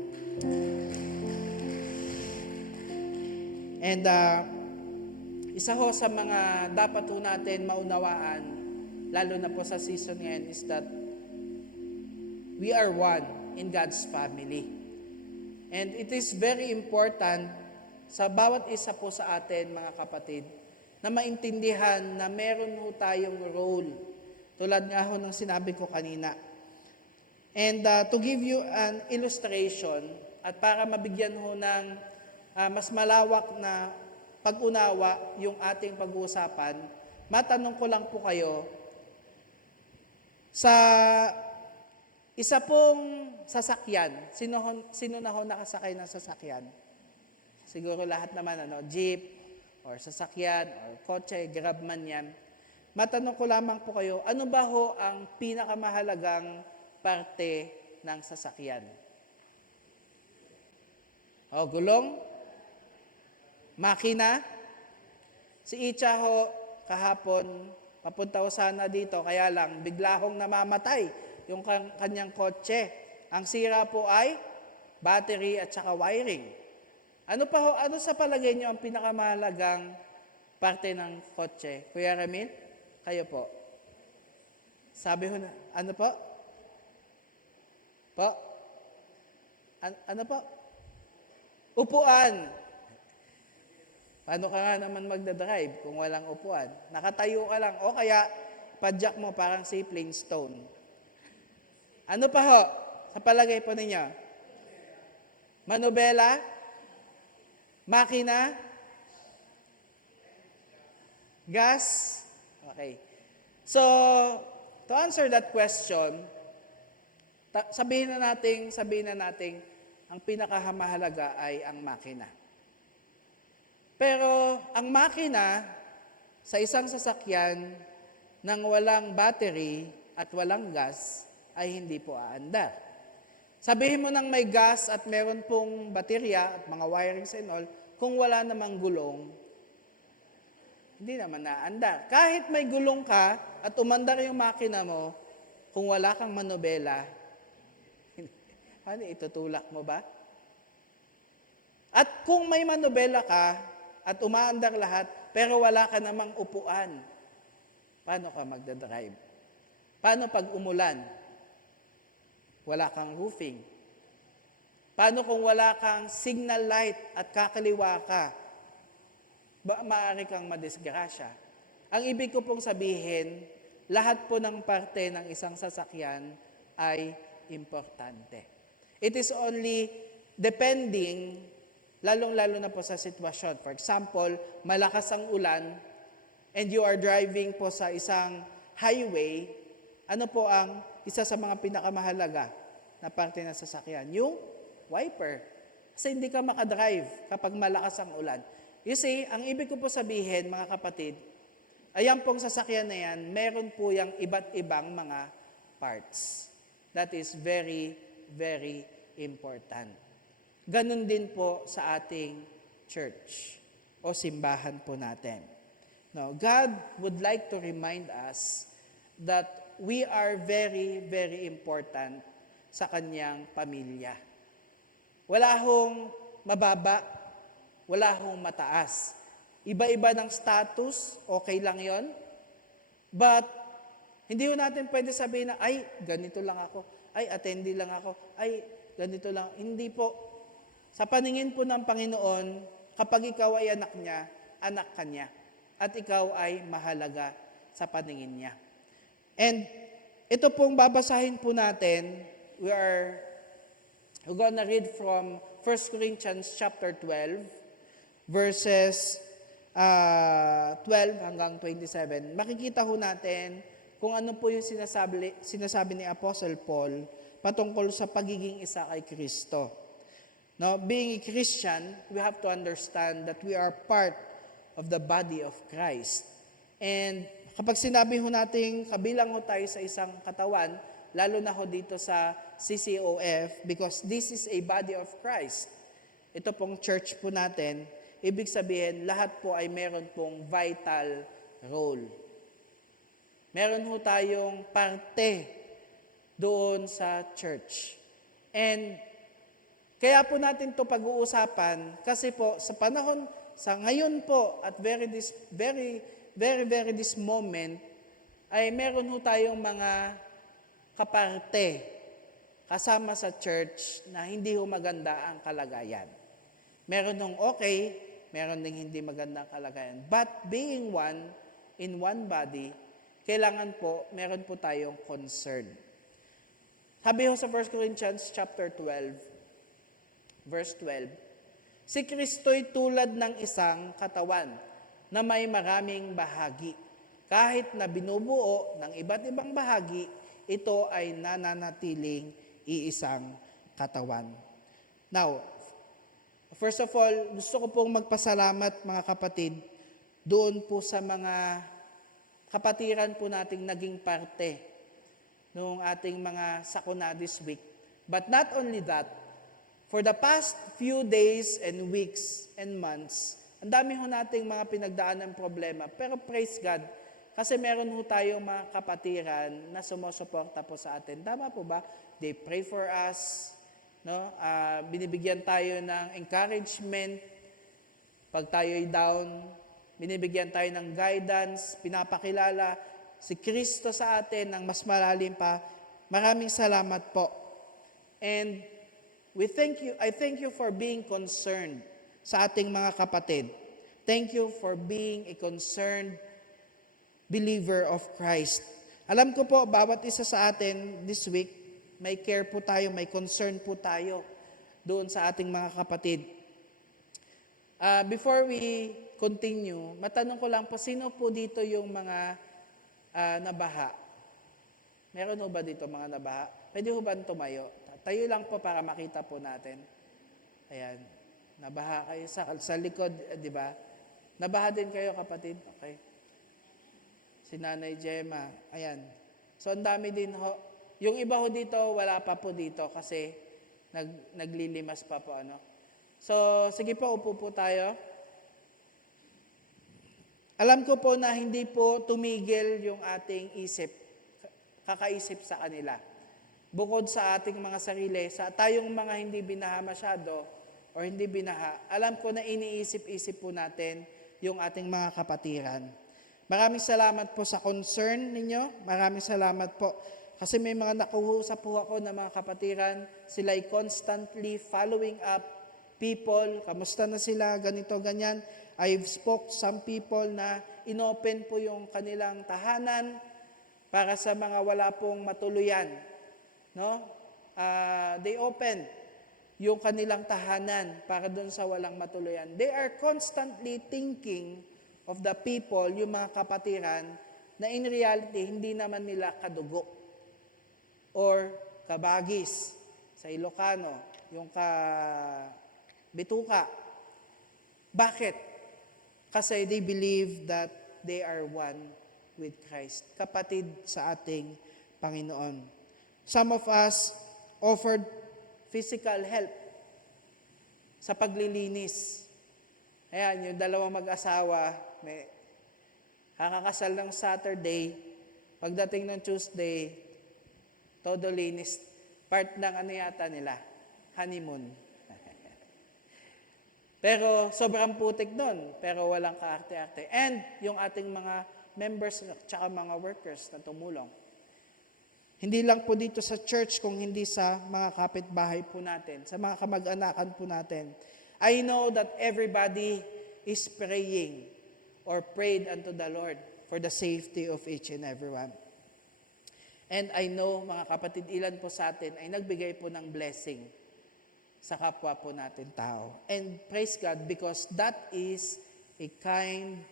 And isa ho sa mga dapat ho natin maunawaan, lalo na po sa season ngayon, is that we are one in God's family. And it is very important sa bawat isa po sa atin, mga kapatid, na maintindihan na meron ho tayong role. Tulad nga ho ng sinabi ko kanina. And to give you an illustration, at para mabigyan ho ng mas malawak na pag-unawa yung ating pag-uusapan, matanong ko lang po kayo, sa isa pong sasakyan, sino na ho nakasakay ng sasakyan? Siguro lahat naman, jeep, or sasakyan, or kotse, grab man yan. Matanong ko lamang po kayo, ano ba ho ang pinakamahalagang parte ng sasakyan? O, gulong? Makina? Si Icha ho, kahapon, papunta ho sana dito, kaya lang, bigla hong namamatay yung kanyang kotse. Ang sira po ay battery at saka wiring. Ano sa palagay niyo ang pinakamahalagang parte ng kotse? Kuya Ramil, kayo po. Sabi ho na, ano po? Po? Ano po? Upuan. Paano ka nga naman magdadrive kung walang upuan? Nakatayo ka lang. O kaya, padjak mo parang si Flintstone. Ano pa ho? Sa palagay po ninyo? Manobela? Makina? Gas? Okay. So, to answer that question, sabihin na natin, ang pinakamahalaga ay ang makina. Pero ang makina sa isang sasakyan nang walang battery at walang gas ay hindi po aandar. Sabihin mo nang may gas at meron pong baterya at mga wirings and all, kung wala namang gulong, hindi naman naandar. Kahit may gulong ka at umandar yung makina mo, kung wala kang manobela, ano, itutulak mo ba? At kung may manobela ka at umaandar lahat, pero wala ka namang upuan, paano ka magdadrive? Paano pag umulan? Wala kang roofing. Paano kung wala kang signal light at kakaliwa ka? Maaari kang madisgrasya. Ang ibig ko pong sabihin, lahat po ng parte ng isang sasakyan ay importante. It is only depending, lalong-lalo na po sa sitwasyon. For example, malakas ang ulan and you are driving po sa isang highway, ano po ang isa sa mga pinakamahalaga na parte ng sasakyan? Yung wiper. Kasi hindi ka makadrive kapag malakas ang ulan. You see, ang ibig ko po sabihin, mga kapatid, ayan pong sasakyan na yan, meron po yung iba't ibang mga parts. That is very, very important. Ganon din po sa ating church o simbahan po natin. No, God would like to remind us that we are very, very important sa kanyang pamilya. Wala hong mababa, wala hong mataas. Iba-iba ng status, okay lang yon. But, hindi ho natin pwede sabihin na, ay, ganito lang ako, ay, attendee lang ako, ay, ganito lang. Hindi po. Sa paningin po ng Panginoon, kapag ikaw ay anak niya, anak ka niya. At ikaw ay mahalaga sa paningin niya. And, ito pong babasahin po natin, we're gonna read from 1 Corinthians chapter 12, verses 12 hanggang 27. Makikita ho natin kung ano po yung sinasabi ni Apostle Paul patungkol sa pagiging isa kay Kristo. Now, being a Christian, we have to understand that we are part of the body of Christ. And kapag sinabi ho natin kabilang ho tayo sa isang katawan, lalo na ho dito sa CCOF, because this is a body of Christ. Ito pong church po natin, ibig sabihin, lahat po ay meron pong vital role. Meron ho tayong parte doon sa church. And kaya po natin to pag-uusapan kasi po sa panahon, sa ngayon po at very this moment, ay meron ho tayong mga kaparte kasama sa church na hindi ho maganda ang kalagayan. Meron hong okay, meron ding hindi magandang kalagayan. But being one, in one body, kailangan po, meron po tayong concern. Sabi ho sa 1 Corinthians chapter 12, verse 12, si Kristo'y tulad ng isang katawan na may maraming bahagi. Kahit na binubuo ng iba't ibang bahagi, ito ay nananatiling iisang katawan. Now, first of all, gusto ko pong magpasalamat mga kapatid doon po sa mga kapatiran po nating naging parte noong ating mga sakuna this week. But not only that, for the past few days and weeks and months, ang dami ho nating mga pinagdaan ng problema. Pero praise God, kasi meron ho tayong mga kapatiran na sumusuporta po sa atin. Tama po ba? They pray for us. No? Binibigyan tayo ng encouragement pag tayo'y down. Binibigyan tayo ng guidance. Pinapakilala si Kristo sa atin ng mas malalim pa. Maraming salamat po. And I thank you for being concerned sa ating mga kapatid. Thank you for being a concerned believer of Christ. Alam ko po, bawat isa sa atin this week, may care po tayo, may concern po tayo doon sa ating mga kapatid. Before we continue, matanong ko lang po, sino po dito yung mga nabaha? Meron ho ba dito mga nabaha? Pwede ho ba tumayo? Tayo lang po para makita po natin. Ayan. Nabaha kayo sa likod, di ba? Nabaha din kayo, kapatid? Okay. Si Nanay Gemma. Ayan. So, ang dami din ho. Yung iba ho dito, wala pa po dito kasi naglilimas pa po. Ano? So, sige po, upo po tayo. Alam ko po na hindi po tumigil yung ating kakaisip sa kanila. Bukod sa ating mga sarili, sa tayong mga hindi binaha masyado or hindi binaha, alam ko na iniisip-isip po natin yung ating mga kapatiran. Maraming salamat po sa concern ninyo. Maraming salamat po. Kasi may mga nakuusap po ako na mga kapatiran, sila ay constantly following up people. Kamusta na sila? Ganito, ganyan. I've spoke to some people na inopen po yung kanilang tahanan para sa mga wala pong matuluyan. No? They open yung kanilang tahanan para doon sa walang matuluyan. They are constantly thinking of the people, yung mga kapatiran, na in reality, hindi naman nila kadugo or kabagis sa Ilocano, yung bituka. Bakit? Kasi they believe that they are one with Christ. Kapatid sa ating Panginoon. Some of us offered physical help sa paglilinis. Ayan, yung dalawang mag-asawa, may kakakasal ng Saturday, pagdating ng Tuesday, todo linis. Part ng ano yata nila, honeymoon. Pero sobrang putik doon, pero walang kaarte-arte. And yung ating mga members at mga workers na tumulong. Hindi lang po dito sa church, kung hindi sa mga kapitbahay po natin, sa mga kamag-anakan po natin. I know that everybody is praying or prayed unto the Lord for the safety of each and every one. And I know, mga kapatid, ilan po sa atin ay nagbigay po ng blessing sa kapwa po natin tao. And praise God because that is a kind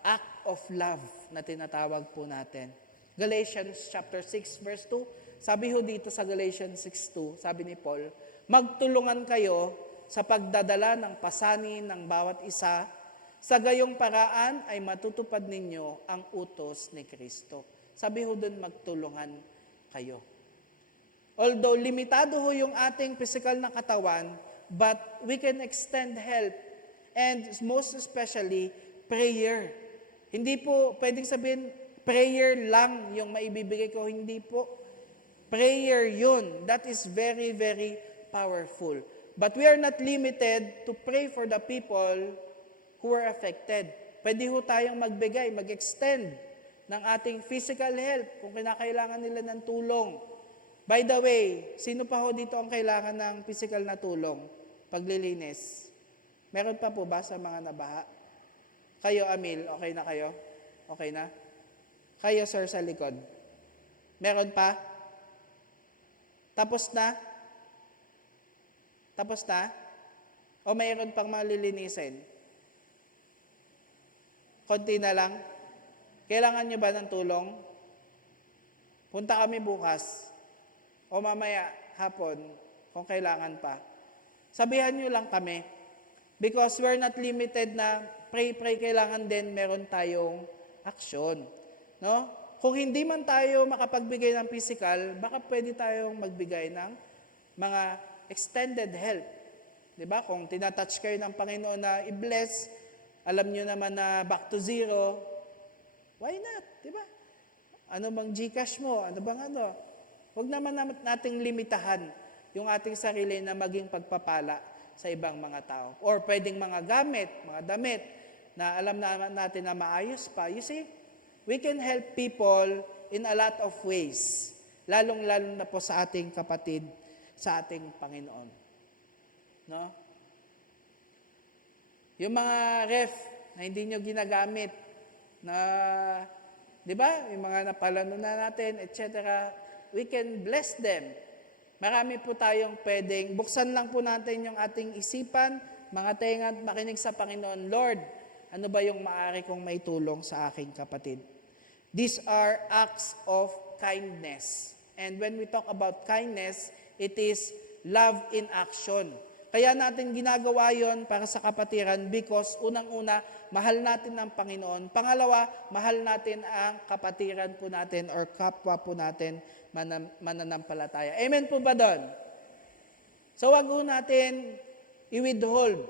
act of love na tinatawag po natin. Galatians chapter 6 verse 2, sabi ho dito sa Galatians 6:2, sabi ni Paul, magtulungan kayo sa pagdadala ng pasanin ng bawat isa, sa gayong paraan ay matutupad ninyo ang utos ni Kristo. Sabi ho doon, magtulungan kayo. Although limitado ho yung ating physical na katawan, but we can extend help and most especially prayer. Hindi po pwedeng sabihin, prayer lang yung maibibigay ko. Hindi po. Prayer yun. That is very, very powerful. But we are not limited to pray for the people who are affected. Pwede ho tayong magbigay, mag-extend ng ating physical help kung kinakailangan nila ng tulong. By the way, sino pa ho dito ang kailangan ng physical na tulong? Paglilinis. Meron pa po ba sa mga nabaha? Kayo, Amil, okay na kayo? Okay na? Kayo, sir, sa likod. Meron pa? Tapos na? Tapos na? O mayroon pang malilinisin? Konti na lang? Kailangan nyo ba ng tulong? Punta kami bukas. O mamaya, hapon, kung kailangan pa. Sabihan nyo lang kami. Because we're not limited na pray, kailangan din meron tayong aksyon. No? Kung hindi man tayo makapagbigay ng physical, baka pwede tayong magbigay ng mga extended help. 'Di ba? Kung tinatouch kayo ng Panginoon na i-bless, alam niyo naman na back to zero, why not? 'Di ba? Ano bang GCash mo? Ano bang ano? Huwag naman nating limitahan yung ating sarili na maging pagpapala sa ibang mga tao. Or pwedeng mga gamit, mga damit, na alam naman natin na maayos pa. You see, we can help people in a lot of ways. Lalong-lalo na po sa ating kapatid sa ating Panginoon. No? Yung mga ref na hindi nyo ginagamit, na, di ba, yung mga napalano na natin, etc., we can bless them. Marami po tayong pwedeng, buksan lang po natin yung ating isipan, mga tenga at makinig sa Panginoon. Lord, ano ba yung maaari kong maitulong sa aking kapatid? These are acts of kindness. And when we talk about kindness, it is love in action. Kaya natin ginagawa yon para sa kapatiran because unang-una, mahal natin ang Panginoon. Pangalawa, mahal natin ang kapatiran po natin or kapwa po natin mananampalataya. Amen po ba doon? So wag po natin i-withhold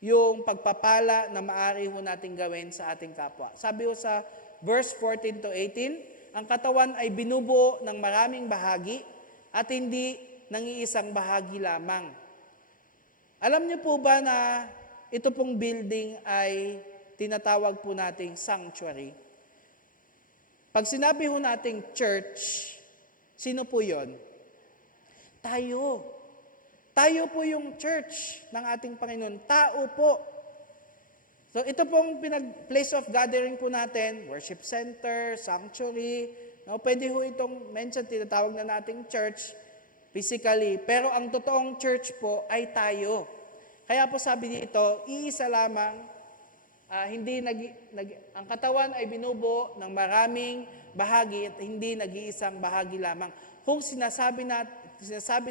yung pagpapala na maaari ho natin gawin sa ating kapwa. Sabi ho sa verse 14 to 18, ang katawan ay binubuo ng maraming bahagi at hindi ng iisang bahagi lamang. Alam niyo po ba na ito pong building ay tinatawag po nating sanctuary? Pag sinabi ho nating church, sino po yon? Tayo. Tayo po yung church ng ating Panginoon. Tao po. So ito pong place of gathering po natin, worship center, sanctuary. No, pwede ho itong mention, tinatawag na nating church physically. Pero ang totoong church po ay tayo. Kaya po sabi dito, iisa lamang, ang katawan ay binubuo ng maraming bahagi at hindi nag-iisang bahagi lamang. Kung sinasabi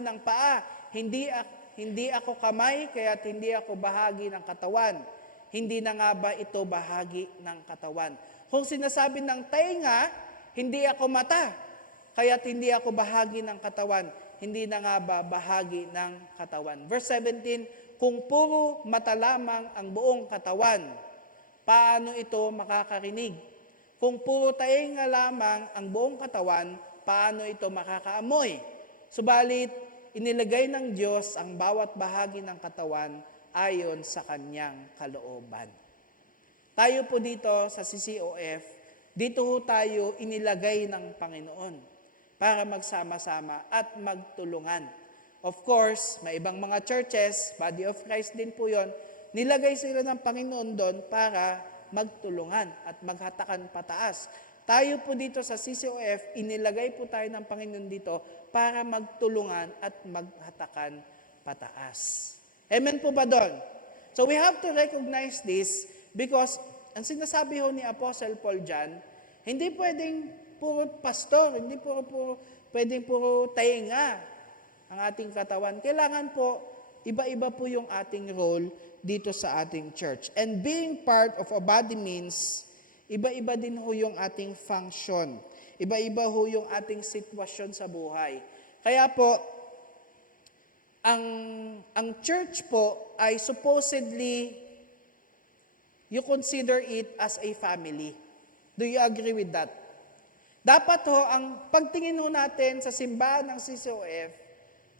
ng paa, hindi ako kamay, kaya't hindi ako bahagi ng katawan. Hindi na nga ba ito bahagi ng katawan? Kung sinasabi ng tainga, hindi ako mata, kaya't hindi ako bahagi ng katawan. Hindi na nga ba bahagi ng katawan? Verse 17, kung puro mata lamang ang buong katawan, paano ito makakarinig? Kung puro tainga lamang ang buong katawan, paano ito makakaamoy? Subalit, inilagay ng Diyos ang bawat bahagi ng katawan ayon sa kanyang kalooban. Tayo po dito sa CCOF, dito ho tayo inilagay ng Panginoon para magsama-sama at magtulungan. Of course, may ibang mga churches, Body of Christ din po yon, nilagay sila ng Panginoon doon para magtulungan at maghatakan pataas. Tayo po dito sa CCOF, inilagay po tayo ng Panginoon dito para magtulungan at maghatakan pataas. Amen po ba doon? So we have to recognize this because ang sinasabi ho ni Apostle Paul dyan, hindi pwedeng puro pastor, hindi pwedeng puro tainga ang ating katawan. Kailangan po, iba-iba po yung ating role dito sa ating church. And being part of a body means, iba-iba din ho yung ating function. Iba-iba ho yung ating sitwasyon sa buhay. Kaya po, ang church po ay supposedly, you consider it as a family. Do you agree with that? Dapat ho, ang pagtingin ho natin sa simbahan ng CCOF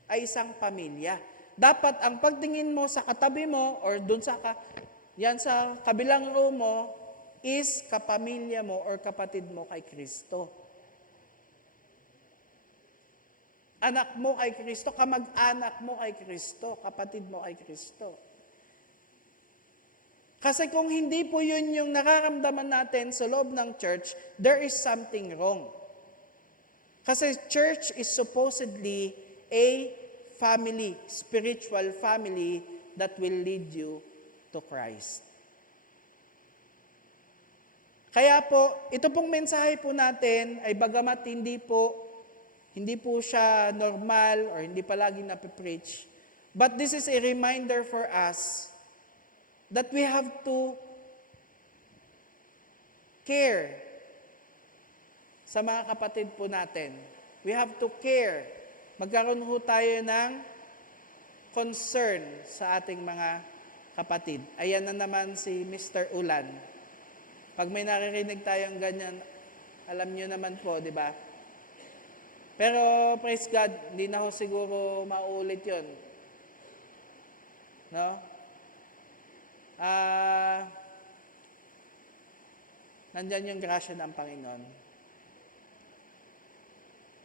ay isang pamilya. Dapat ang pagtingin mo sa katabi mo or dun sa kabilang row mo is kapamilya mo or kapatid mo kay Kristo. Anak mo kay Kristo, kamag-anak mo kay Kristo, kapatid mo kay Kristo. Kasi kung hindi po yun yung nararamdaman natin sa loob ng church, there is something wrong. Kasi church is supposedly a family, spiritual family that will lead you to Christ. Kaya po, ito pong mensahe po natin ay bagamat hindi po siya normal or hindi palagi napipreach, but this is a reminder for us that we have to care sa mga kapatid po natin. We have to care. Magkaroon ho tayo ng concern sa ating mga kapatid. Ayan na naman si Mr. Ulan. Pag may naririnig tayong ganyan, alam nyo naman po, di ba? Pero praise God, hindi na ho siguro mauulit yun. No? Nandyan yung grasya ng Panginoon.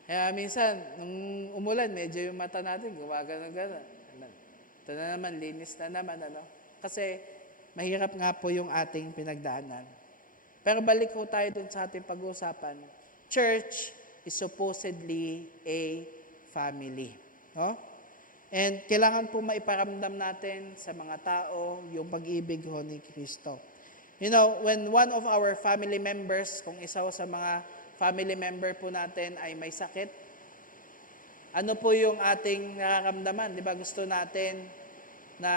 Kaya minsan, nung umulan, medyo yung mata natin, gumagano-gano. Ito na naman, linis na naman, ano? Kasi, mahirap nga po yung ating pinagdaanan. Pero balik ko tayo dun sa ating pag-uusapan. Church is supposedly a family. No? And kailangan po maiparamdam natin sa mga tao yung pag-ibig ho ni Kristo. You know, when one of our family members, kung isa sa mga family member po natin ay may sakit, ano po yung ating nararamdaman? Di ba gusto natin na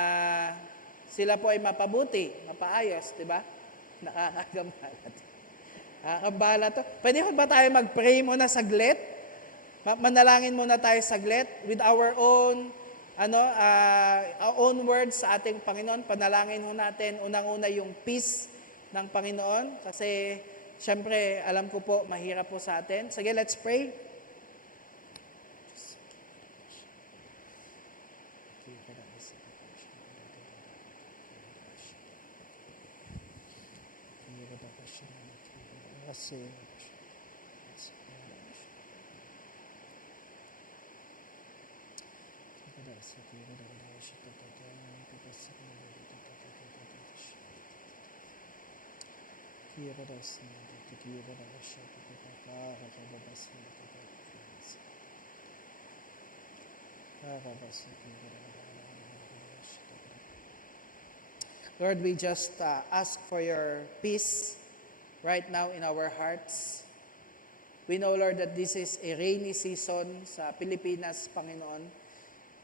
sila po ay mapabuti, mapaayos, di ba? Nakakagambala to. Nakakagambala to. Pwede ba tayo mag-pray muna saglit? Manalangin muna tayo saglit with our own words sa ating Panginoon. Panalangin ho natin unang-una yung peace ng Panginoon kasi siyempre alam ko po mahirap po sa atin. Sige, let's pray. Lord, we just ask for your peace right now in our hearts. We know, Lord, that this is a rainy season sa Pilipinas, Panginoon.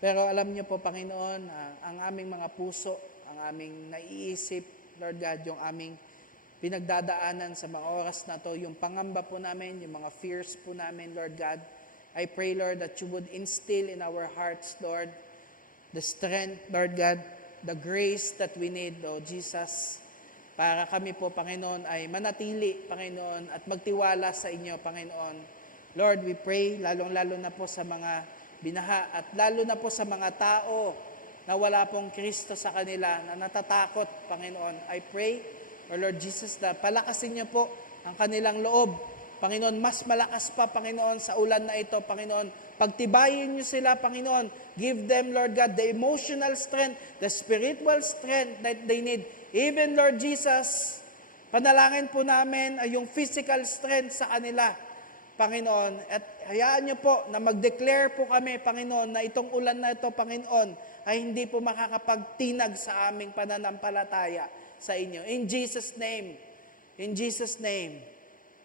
Pero alam niyo po, Panginoon, ang aming mga puso, ang aming naiisip, Lord God, yung aming pinagdadaanan sa mga oras na to, yung pangamba po namin, yung mga fears po namin, Lord God. I pray, Lord, that you would instill in our hearts, Lord, the strength, Lord God, the grace that we need, Lord Jesus, para kami po, Panginoon, ay manatili, Panginoon, at magtiwala sa inyo, Panginoon. Lord, we pray, lalong-lalo na po sa mga binaha, at lalo na po sa mga tao na wala pong Kristo sa kanila, na natatakot, Panginoon. I pray, O Lord Jesus, na palakasin niyo po ang kanilang loob. Panginoon, mas malakas pa, Panginoon, sa ulan na ito, Panginoon. Pagtibayin niyo sila, Panginoon. Give them, Lord God, the emotional strength, the spiritual strength that they need. Even, Lord Jesus, panalangin po namin ay yung physical strength sa kanila, Panginoon. At hayaan niyo po na mag-declare po kami, Panginoon, na itong ulan na ito, Panginoon, ay hindi po makakapagtinag sa aming pananampalataya sa inyo. In Jesus' name, in Jesus' name.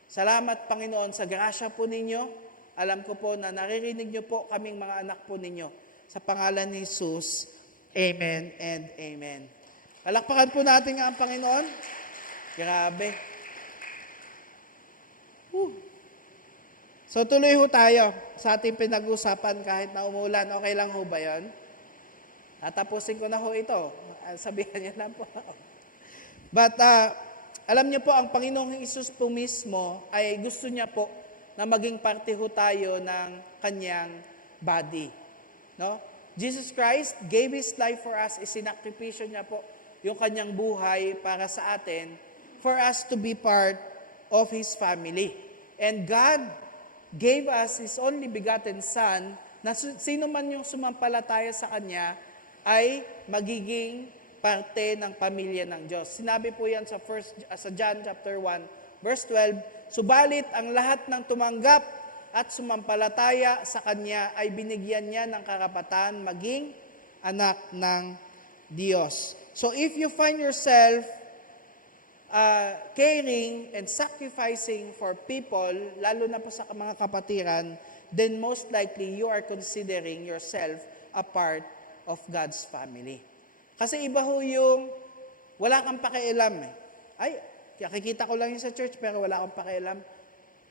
Salamat, Panginoon, sa grasya po ninyo. Alam ko po na naririnig niyo po kaming mga anak po ninyo. Sa pangalan ni Jesus, Amen and Amen. Palakpakan po natin nga ang Panginoon. Grabe. So tuloy ho tayo sa ating pinag-usapan kahit na umulan. Okay lang ho ba yun? Natapusin ko na ho ito. Sabihan niyo lang po. But, alam niyo po, ang Panginoong Hesus po mismo ay gusto niya po na maging parte ho tayo ng kanyang body. No? Jesus Christ gave His life for us. Isinakripisyo niya po yung kanyang buhay para sa atin for us to be part of His family. And God gave us His only begotten Son na sino man yung sumampalataya sa Kanya ay magiging parte ng pamilya ng Diyos. Sinabi po yan sa John chapter 1, verse 12, subalit ang lahat ng tumanggap at sumampalataya sa Kanya ay binigyan niya ng karapatan maging anak ng Diyos. So if you find yourself caring and sacrificing for people, lalo na po sa mga kapatiran, then most likely you are considering yourself a part of God's family. Kasi iba ho yung wala kang pakialam eh. Ay, nakikita ko lang yun sa church pero wala kang pakialam.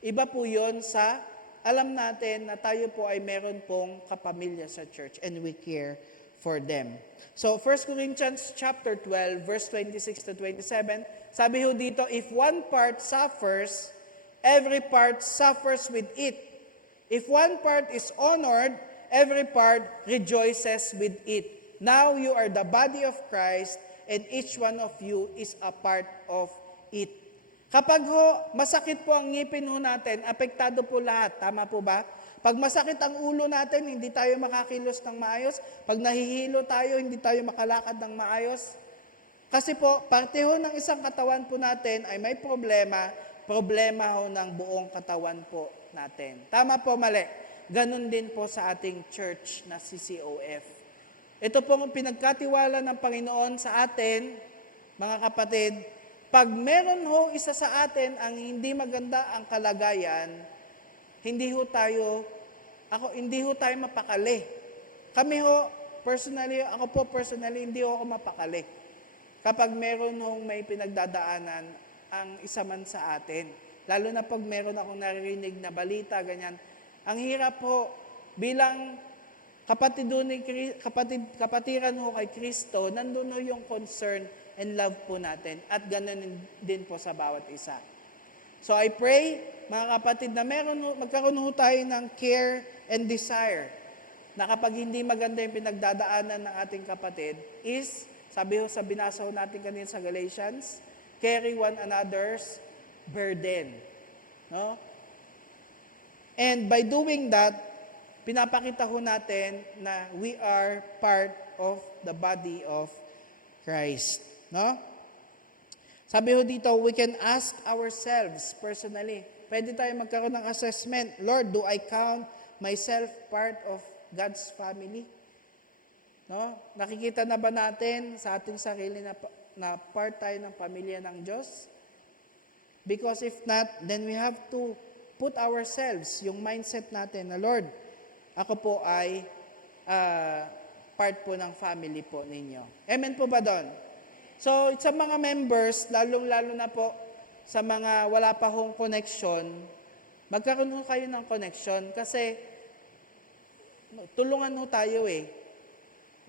Iba po yun sa alam natin na tayo po ay meron pong kapamilya sa church and we care for them. So 1 Corinthians chapter 12 verse 26 to 27, sabi ho dito, if one part suffers, every part suffers with it. If one part is honored, every part rejoices with it. Now you are the body of Christ and each one of you is a part of it. Kapag ho, masakit po ang ngipin ho natin, apektado po lahat. Tama po ba? Pag masakit ang ulo natin, hindi tayo makakilos ng maayos. Pag nahihilo tayo, hindi tayo makalakad ng maayos. Kasi po, parte ho ng isang katawan po natin ay may problema, problema ho ng buong katawan po natin. Tama po, mali. Ganon din po sa ating church na CCOF. Ito po ang pinagkatiwala ng Panginoon sa atin, mga kapatid. Pag meron ho isa sa atin ang hindi maganda ang kalagayan, hindi ho tayo mapakali. Kami ho, personally, ako po personally, hindi ho ako mapakali. Kapag meron hong may pinagdadaanan ang isa man sa atin. Lalo na pag meron akong naririnig na balita, ganyan. Ang hirap po, bilang kapatiran ho kay Kristo, nandun ho yung concern and love po natin. At ganun din po sa bawat isa. So I pray, mga kapatid, na magkaroon ho tayo ng care and desire na kapag hindi maganda yung pinagdadaanan ng ating kapatid is, sabi ho sa binasa ho natin kanina sa Galatians, carry one another's burden. No? And by doing that, pinapakita ho natin na we are part of the body of Christ. No? Sabi ho dito, we can ask ourselves personally. Pwede tayo magkaroon ng assessment. Lord, do I count myself part of God's family? No? Nakikita na ba natin sa ating sarili na part tayo ng pamilya ng Diyos? Because if not, then we have to put ourselves, yung mindset natin na, Lord, ako po ay part po ng family po ninyo. Amen po ba doon? So, sa mga members, lalong-lalo na po sa mga wala pa hong connection, magkaroon ho kayo ng connection kasi tulungan ho tayo eh.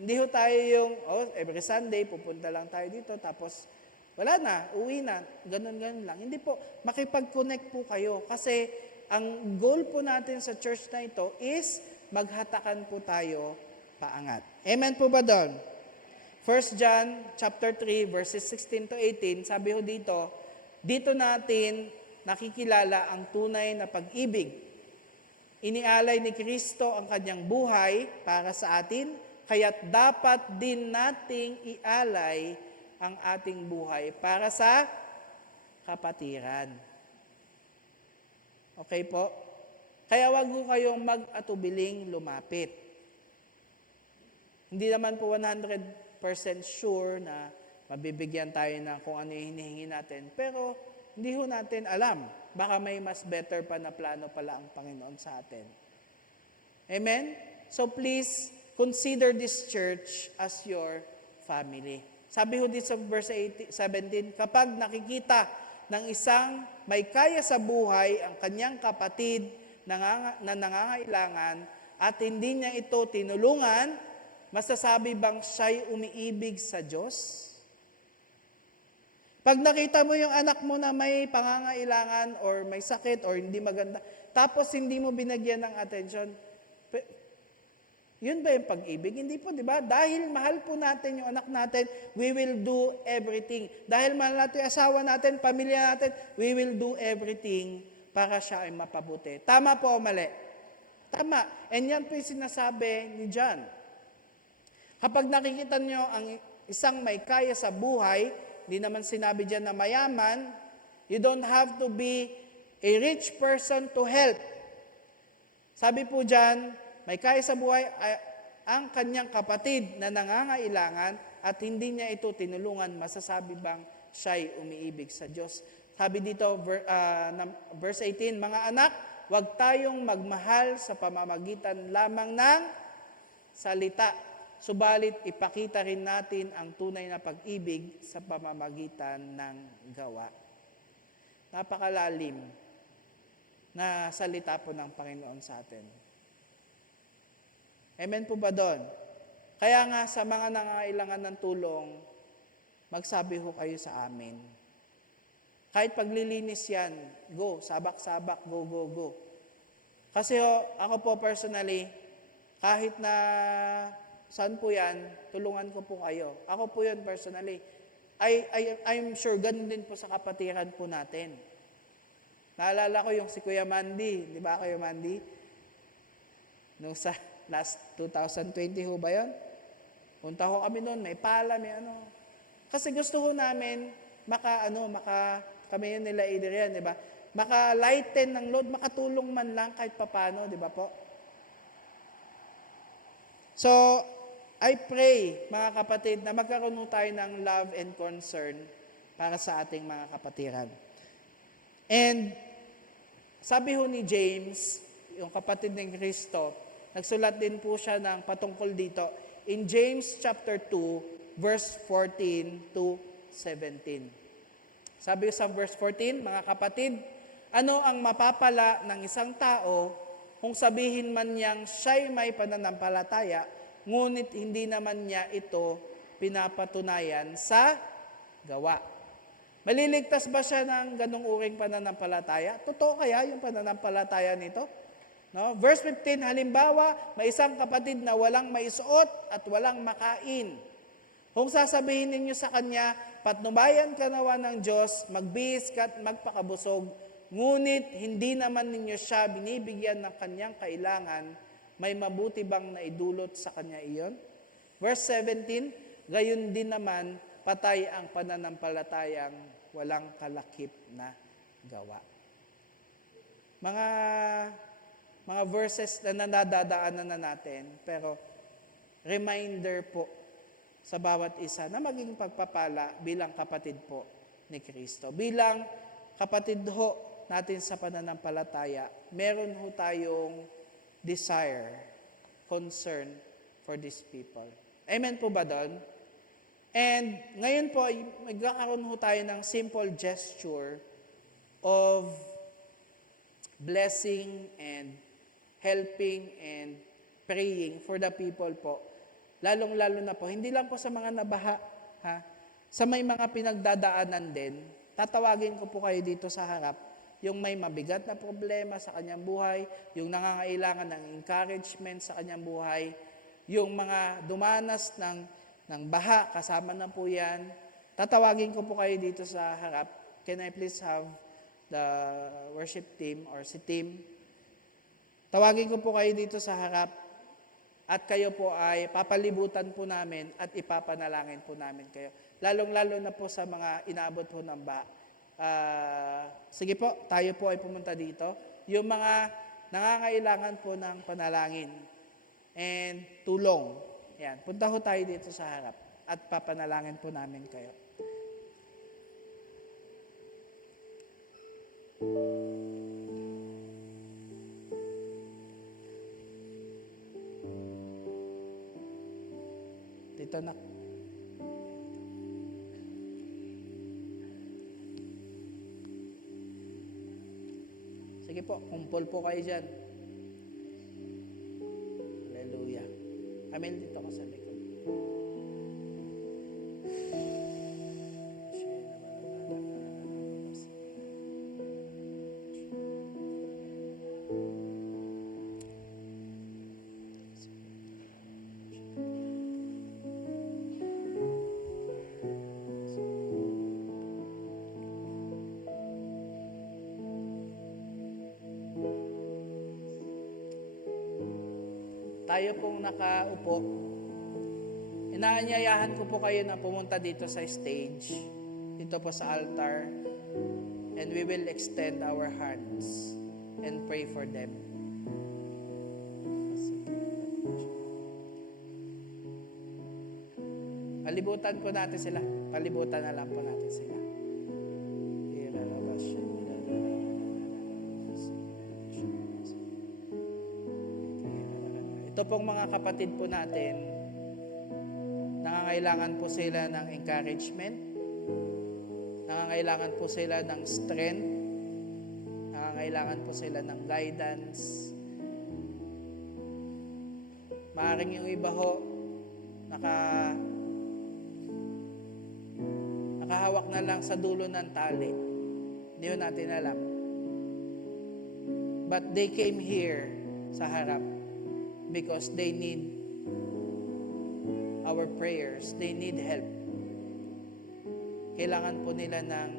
Hindi ho tayo yung, every Sunday, pupunta lang tayo dito, tapos wala na, uwi na, ganun-ganun lang. Hindi po, makipag-connect po kayo kasi ang goal po natin sa church na ito is maghatakan po tayo paangat. Amen po ba doon? 1 John chapter 3 verses 16 to 18, sabi ho dito natin nakikilala ang tunay na pag-ibig. Inialay ni Kristo ang kanyang buhay para sa atin, kaya't dapat din nating ialay ang ating buhay para sa kapatiran. Okay po? Kaya wag ho kayong mag-atubiling lumapit. Hindi naman po 100% sure na mabibigyan tayo ng kung ano yung hinihingi natin. Pero hindi ho natin alam. Baka may mas better pa na plano pala ang Panginoon sa atin. Amen? So please, consider this church as your family. Sabi ho dito sa verse 17, kapag nakikita ng isang may kaya sa buhay ang kanyang kapatid na nangangailangan at hindi niya ito tinulungan, masasabi bang siya'y umiibig sa Diyos? Pag nakita mo yung anak mo na may pangangailangan or may sakit or hindi maganda, tapos hindi mo binagyan ng attention, yun ba yung pag-ibig? Hindi po, di ba? Dahil mahal po natin yung anak natin, we will do everything. Dahil mahal natin yung asawa natin, pamilya natin, we will do everything para siya ay mapabuti. Tama po o mali? Tama. And yan po yung sinasabi ni John. Kapag nakikita nyo ang isang may kaya sa buhay, hindi naman sinabi dyan na mayaman, you don't have to be a rich person to help. Sabi po dyan, may kaya sa buhay ang kanyang kapatid na nangangailangan at hindi niya ito tinulungan, masasabi bang siya'y umiibig sa Diyos? Sabi dito, verse 18, mga anak, huwag tayong magmahal sa pamamagitan lamang ng salita. Subalit ipakita rin natin ang tunay na pag-ibig sa pamamagitan ng gawa. Napakalalim na salita po ng Panginoon sa atin. Amen po ba doon? Kaya nga sa mga nangangailangan ng tulong, magsabi ho kayo sa amin. Kahit paglilinis yan, go, sabak-sabak, go, go, go. Kasi ho, ako po personally, kahit na saan po yan, tulungan ko po kayo. Ako po yun personally. I'm sure ganun din po sa kapatiran po natin. Naalala ko yung si Kuya Mandy. Di ba Kuya Mandy? Nung sa last 2020 ho ba yun? Punta ho kami noon, may pala, may ano. Kasi gusto ho namin kami yun nila Adrian, di ba? Maka-lighten ng load, makatulong man lang kahit papano, di ba po? So, I pray, mga kapatid, na magkaroon ho tayo ng love and concern para sa ating mga kapatiran. And, sabi ho ni James, yung kapatid ng Kristo, nagsulat din po siya ng patungkol dito in James chapter 2, verse 14 to 17. Sabi sa verse 14, mga kapatid, ano ang mapapala ng isang tao kung sabihin man niyang siya'y may pananampalataya, ngunit hindi naman niya ito pinapatunayan sa gawa? Maliligtas ba siya ng ganong uring pananampalataya? Totoo kaya yung pananampalataya nito? No? Verse 15, halimbawa, may isang kapatid na walang maisuot at walang makain. Kung sasabihin ninyo sa kanya, patnubayan ka nawa ng Diyos, magbihis ka at magpakabusog, ngunit hindi naman ninyo siya binibigyan ng kanyang kailangan, may mabuti bang naidulot sa kanya iyon? Verse 17, gayon din naman, patay ang pananampalatayang walang kalakip na gawa. Mga verses na nadadaanan na natin, pero reminder po sa bawat isa na maging pagpapala bilang kapatid po ni Kristo. Bilang kapatid ho natin sa pananampalataya, meron ho tayong desire, concern for these people. Amen po ba doon? And ngayon po, magkakaroon ho tayo ng simple gesture of blessing and helping and praying for the people po. Lalong-lalo na po, hindi lang po sa mga nabaha, ha? Sa may mga pinagdadaanan din, tatawagin ko po kayo dito sa harap, yung may mabigat na problema sa kanyang buhay, yung nangangailangan ng encouragement sa kanyang buhay, yung mga dumanas ng baha, kasama na po yan. Tatawagin ko po kayo dito sa harap. Can I please have the worship team or si team? Tawagin ko po kayo dito sa harap at kayo po ay papalibutan po namin at ipapanalangin po namin kayo. Lalong-lalo na po sa mga inaabot po ng baha. Sige po, tayo po ay pumunta dito. Yung mga nangangailangan po ng panalangin and tulong. Yan, punta ho tayo dito sa harap at papanalangin po namin kayo. Dito na. Sige po, kumpol po kayo dyan. Hallelujah. Amen, dito ko sa likod. Tayo pong nakaupo, inaanyayahan ko po kayo na pumunta dito sa stage, dito po sa altar, and we will extend our hands and pray for them. Palibutan po natin sila. Palibutan na lang po natin sila. Ito pong mga kapatid po natin, nangangailangan po sila ng encouragement, nangangailangan po sila ng strength, nangangailangan po sila ng guidance. Maaaring yung iba ho, nakahawak na lang sa dulo ng tali. Hindi ho natin alam. But they came here sa harap because they need our prayers. They need help. Kailangan po nila ng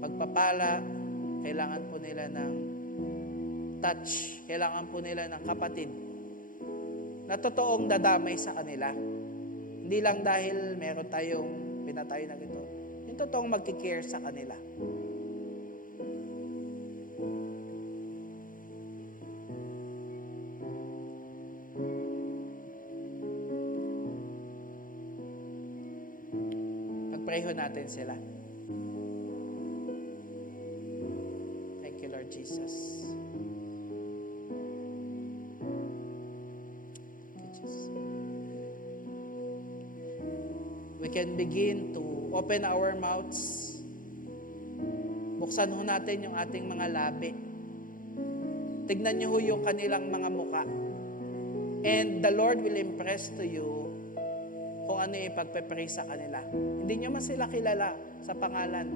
pagpapala, kailangan po nila ng touch, kailangan po nila ng kapatid na totoong dadamay sa kanila. Hindi lang dahil meron tayong pinatay na gito. Yung totoong magkikare sa kanila. Pagpreho natin sila. Thank you, Lord Jesus. Thank you, Jesus. We can begin to open our mouths. Buksan ho natin yung ating mga labi. Tignan niyo ho yung kanilang mga muka. And the Lord will impress to you kung ano yung ipagpe-pray sa kanila. Hindi nyo man sila kilala sa pangalan.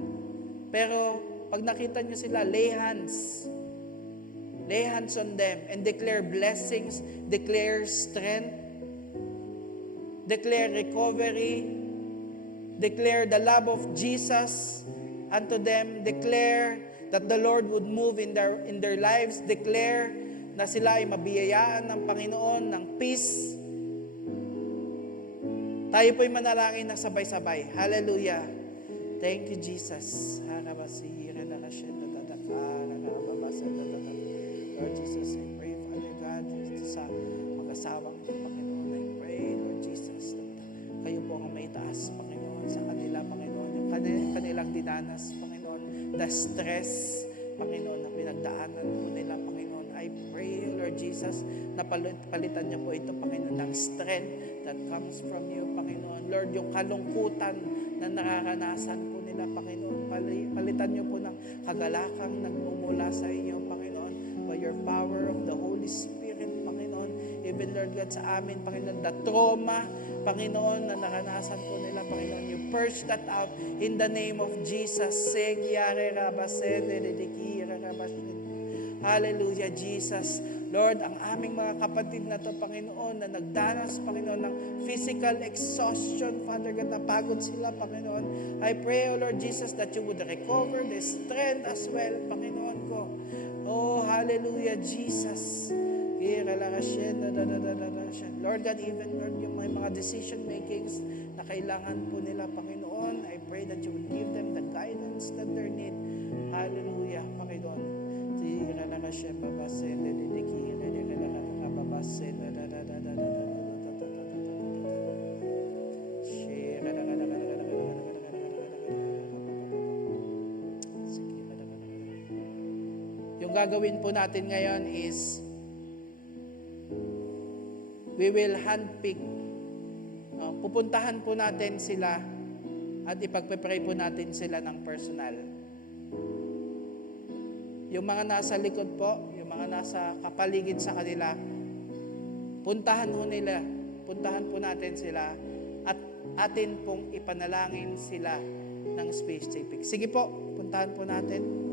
Pero pag nakita nyo sila, lay hands on them and declare blessings, declare strength, declare recovery, declare the love of Jesus unto them, declare that the Lord would move in their lives, declare na sila ay mabiyayaan ng Panginoon ng peace. Tayo po'y manalangin na sabay-sabay. Hallelujah. Thank you, Jesus. Lord Jesus, I pray, Father God, sa mag-asawang ito, Panginoon, I pray, Lord Jesus, that kayo po ang may taas, Panginoon, sa kanila, Panginoon, yung kanilang dinanas, Panginoon, the stress, Panginoon, na pinagdaanan po nila, Panginoon. I pray, Lord Jesus, na palitan niyo po ito, Panginoon, ng strength that comes from you, Panginoon. Lord, yung kalungkutan na nararanasan po nila, Panginoon, palitan niyo po ng kagalakang nagmumula sa inyo, Panginoon, by your power of the Holy Spirit, Panginoon. Even, Lord God, sa amin, Panginoon, the trauma, Panginoon, na naranasan po nila, Panginoon, you purge that out in the name of Jesus. Hallelujah, Jesus. Lord, ang aming mga kapatid na to, Panginoon, na nagdanas, Panginoon, ng physical exhaustion, Father God, napagod sila, Panginoon. I pray, O Lord Jesus, that you would recover the strength as well, Panginoon ko. Oh, hallelujah, Jesus. Lord God, even, Lord, yung may mga decision makings na kailangan po nila, Panginoon, I pray that you would give them the guidance that they need. Hallelujah, Panginoon. Yung gagawin po natin ngayon is we will handpick. Pupuntahan po natin sila at ipagpe-pray po natin sila ng personal. Yung mga nasa likod po, yung mga nasa kapaligid sa kanila, puntahan po natin sila at atin pong ipanalangin sila ng specific. Sige po, puntahan po natin.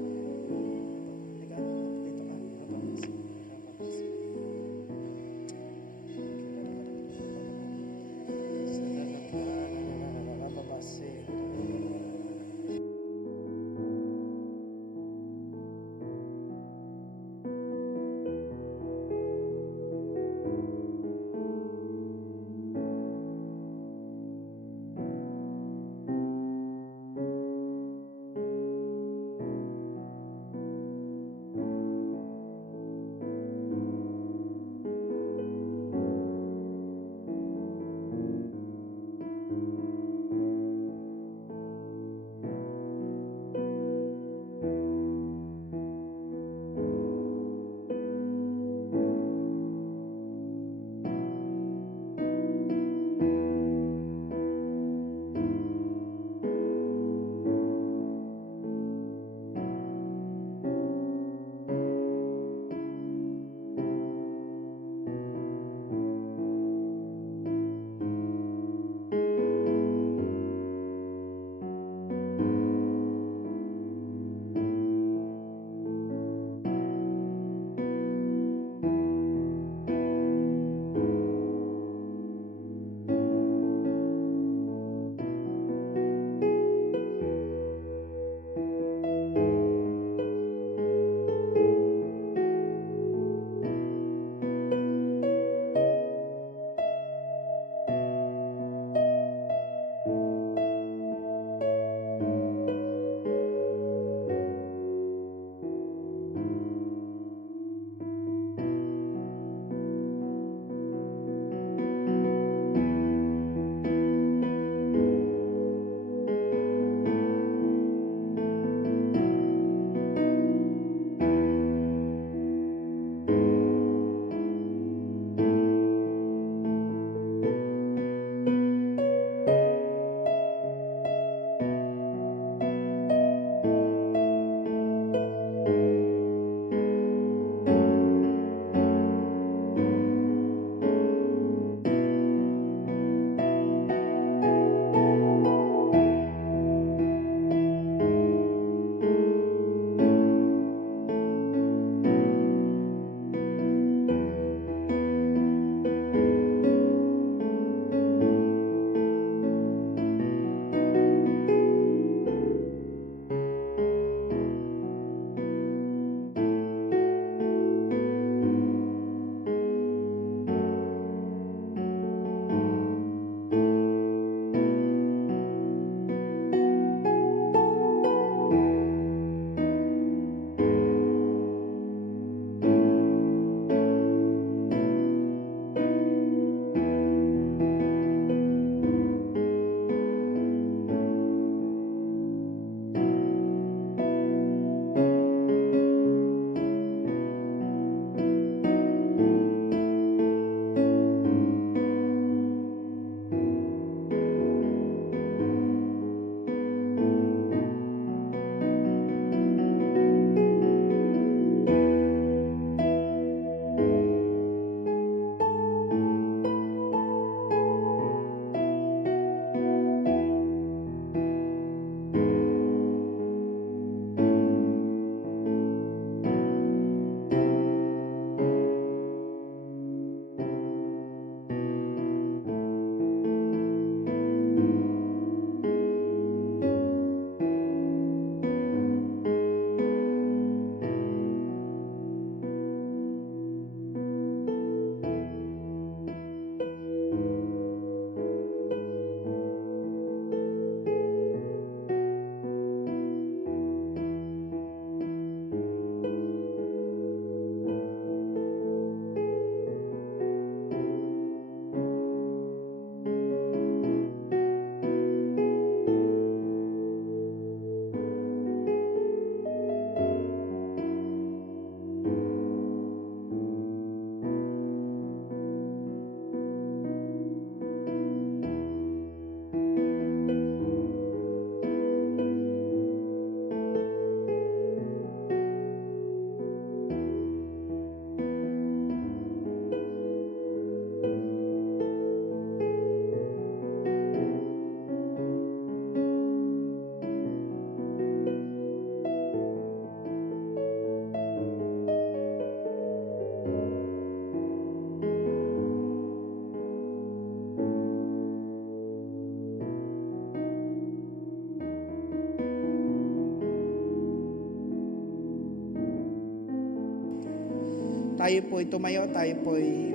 tayo po'y tumayo, tayo po'y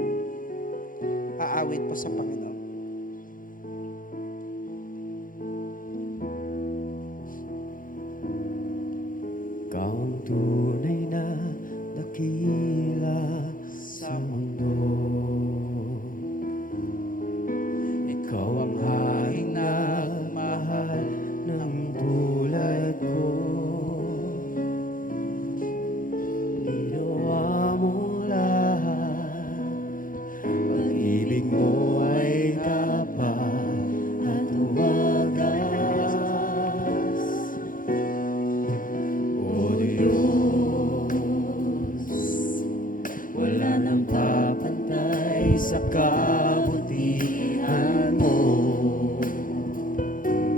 aawit po sa Panginoon. Ikaw ang tunay na dakila sa mundo. Ikaw ang hanging nagmahal ng tulad ko. Ginawa mo lahat, pag-ibig mo ay tapat at wagas. O Diyos, wala nang papantay sa kabutihan mo.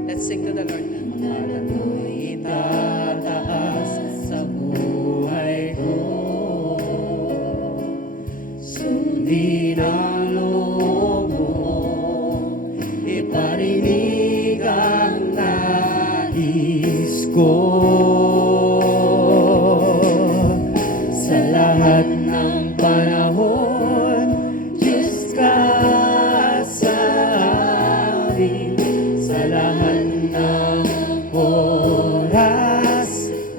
Let's sing to the Lord. Pangalan mo'y itataas sa buhay ko. Sundin ang loob mo, iparinig ang nais ko. Sa lahat ng panahon, Diyos ka sa amin. Sa lahat ng oras,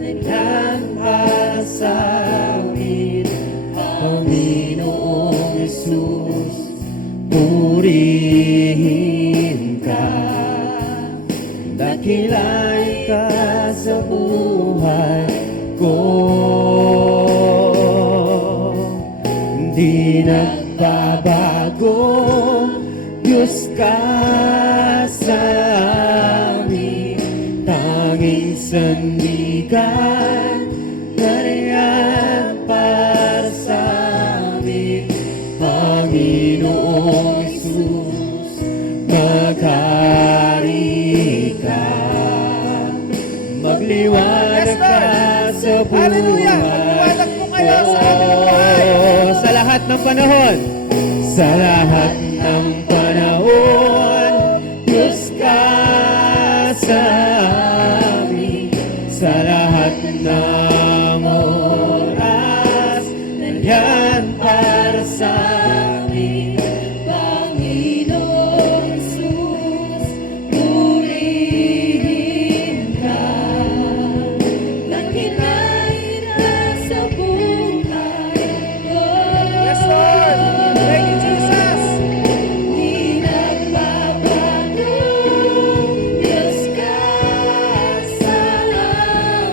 nandiyan ka sa amin. Panginoong Jesus, purihin ka. Dakilain ka sa buhay ko. Di nagbabago, Diyos ka sa amin. Tanging sandigan, nariyan para sa amin. Panginoong Jesus, maghari ka. Magliwanag ka sa buhay. Hallelujah! Magliwanag po kayo sa aming buhay. Sa lahat ng panahon, sa lahat ng panahon, Diyos ka sa amin. Sa lahat ng oras, nandiyan para sa amin. Panginoong Jesus, purihin ka. Dakilain ka sa buhay ko. Yes, Lord. Thank you, Jesus. Di nagbabago, Diyos ka sa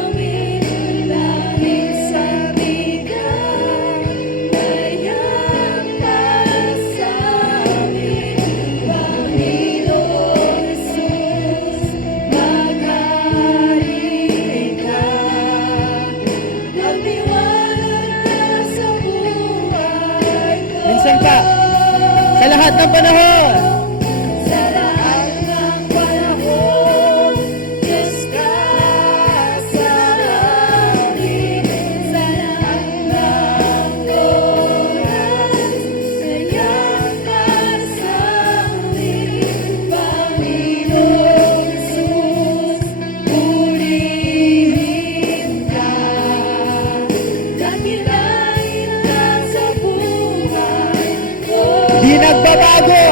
amin. Dahil sa bigat, bayan para sa amin. Panginoong Jesus, maghari ka. Magliwanag ka sa buhay ko. Minsan pa, sa lahat ng panahon. Sa lahat ng panahon, Diyos ka sa amin. Sa lahat ng oras, nandiyan ka sa amin. Panginoong Jesus, purihin ka. Dakilain ka sa buhay ko. Di nagbabago.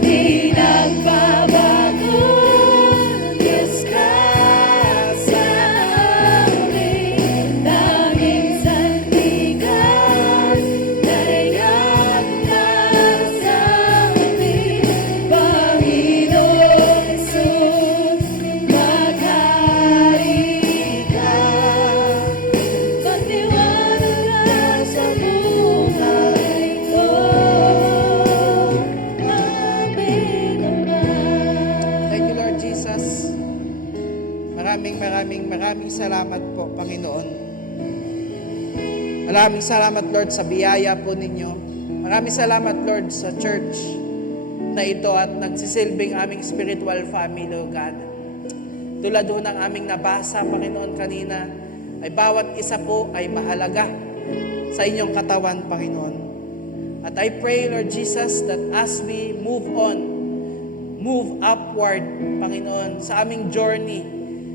Di nagbabago. Diyos ka sa amin. Tanging sandigan, nariyan ka sa amin. Panginoong Jesus, maghari ka. Magliwanag ka sa buhay ko. Amen, Ama. Thank you, Lord Jesus. Maraming salamat po, Panginoon. Maraming salamat, Lord, sa biyaya po ninyo. Maraming salamat, Lord, sa church na ito at nagsisilbing aming spiritual family, O God. Tulad ho ng aming nabasa, Panginoon, kanina, ay bawat isa po ay mahalaga sa inyong katawan, Panginoon. At I pray, Lord Jesus, that as we move on, move upward, Panginoon, sa aming journey,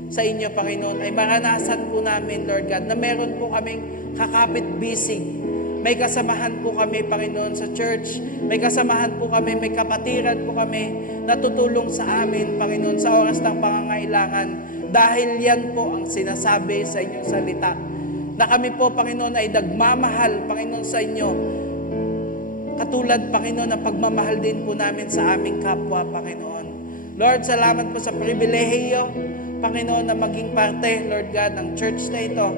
sa inyo, Panginoon, ay maranasan po namin, Lord God, na meron po kaming kakapit-bisig. May kasamahan po kami, Panginoon, sa church. May kasamahan po kami, may kapatiran po kami na tutulong sa amin, Panginoon, sa oras ng pangangailangan. Dahil yan po ang sinasabi sa inyong salita. Na kami po, Panginoon, ay nagmamahal, Panginoon, sa inyo. Katulad, Panginoon, na pagmamahal din po namin sa aming kapwa, Panginoon. Lord, salamat po sa pribilehiyo, Panginoon, na maging parte, Lord God, ng church na ito.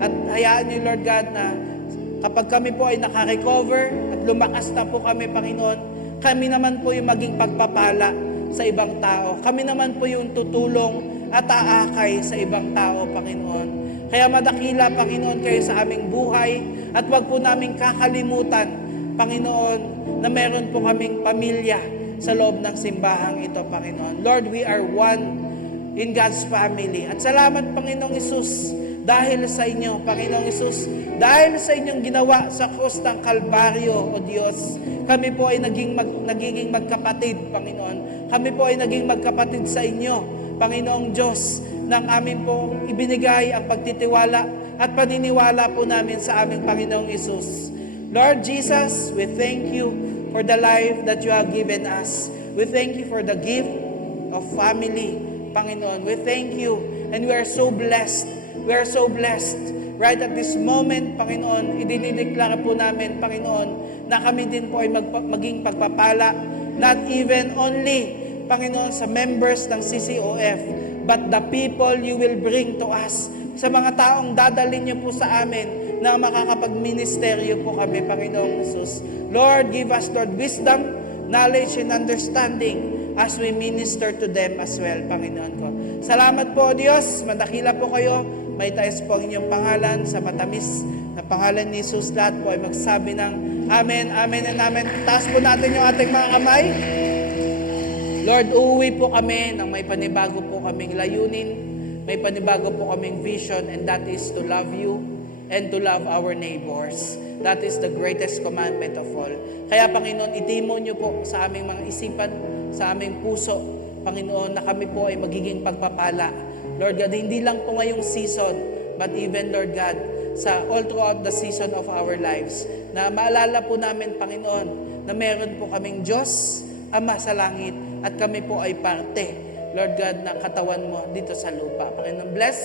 At hayaan niyo, Lord God, na kapag kami po ay nakarecover at lumakas na po kami, Panginoon, kami naman po yung maging pagpapala sa ibang tao. Kami naman po yung tutulong at aakay sa ibang tao, Panginoon. Kaya madakila, Panginoon, kayo sa aming buhay at wag po namin kakalimutan, Panginoon, na meron po kaming pamilya sa loob ng simbahang ito, Panginoon. Lord, we are one in God's family. At salamat, Panginoong Isus, dahil sa inyo, Panginoong Isus, dahil sa inyong ginawa sa krus ng Kalbaryo, O Diyos, kami po ay nagiging magkapatid, Panginoon. Kami po ay naging magkapatid sa inyo, Panginoong Diyos, nang amin po ibinigay ang pagtitiwala at paniniwala po namin sa aming Panginoong Isus. Lord Jesus, we thank you for the life that you have given us. We thank you for the gift of family, Panginoon. We thank you and we are so blessed. We are so blessed. Right at this moment, Panginoon, idinideklara po namin, Panginoon, na kami din po ay maging pagpapala, not even only, Panginoon, sa members ng CCOF, but the people you will bring to us, sa mga taong dadalhin niyo po sa amin, na makakapag-ministeryo po kami, Panginoong Jesus. Lord, give us, Lord, wisdom, knowledge, and understanding as we minister to them as well, Panginoon ko. Salamat po, Diyos. Madakila po kayo. May taas po ang inyong pangalan sa matamis na pangalan ni Jesus. Lahat po ay magsabi ng Amen, Amen, and Amen. Taas po natin yung ating mga kamay. Lord, uuwi po kami ng may panibago po kaming layunin. May panibago po kaming vision, and that is to love you and to love our neighbors. That is the greatest commandment of all. Kaya, Panginoon, itimo niyo po sa aming mga isipan, sa aming puso, Panginoon, na kami po ay magiging pagpapala. Lord God, hindi lang po ngayong season, but even, Lord God, sa all throughout the season of our lives, na maalala po namin, Panginoon, na meron po kaming Diyos, Ama sa langit, at kami po ay parte, Lord God, ng katawan mo dito sa lupa. Panginoon, bless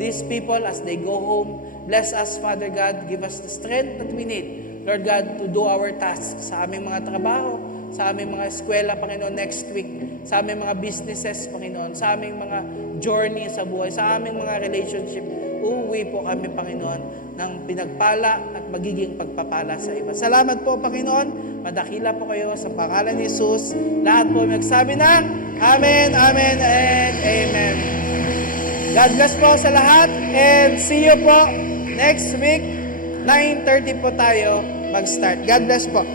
these people as they go home. Bless us, Father God. Give us the strength that we need, Lord God, to do our tasks sa aming mga trabaho, sa aming mga eskwela, Panginoon, next week, sa aming mga businesses, Panginoon, sa aming mga journey sa buhay, sa aming mga relationship. Uuwi po kami, Panginoon, ng pinagpala at magiging pagpapala sa iba. Salamat po, Panginoon. Madakila po kayo sa pangalan ni Jesus. Lahat po magsabi ng Amen, Amen, and Amen. God bless po sa lahat, and see you po next week. 9:30 po tayo mag-start. God bless po.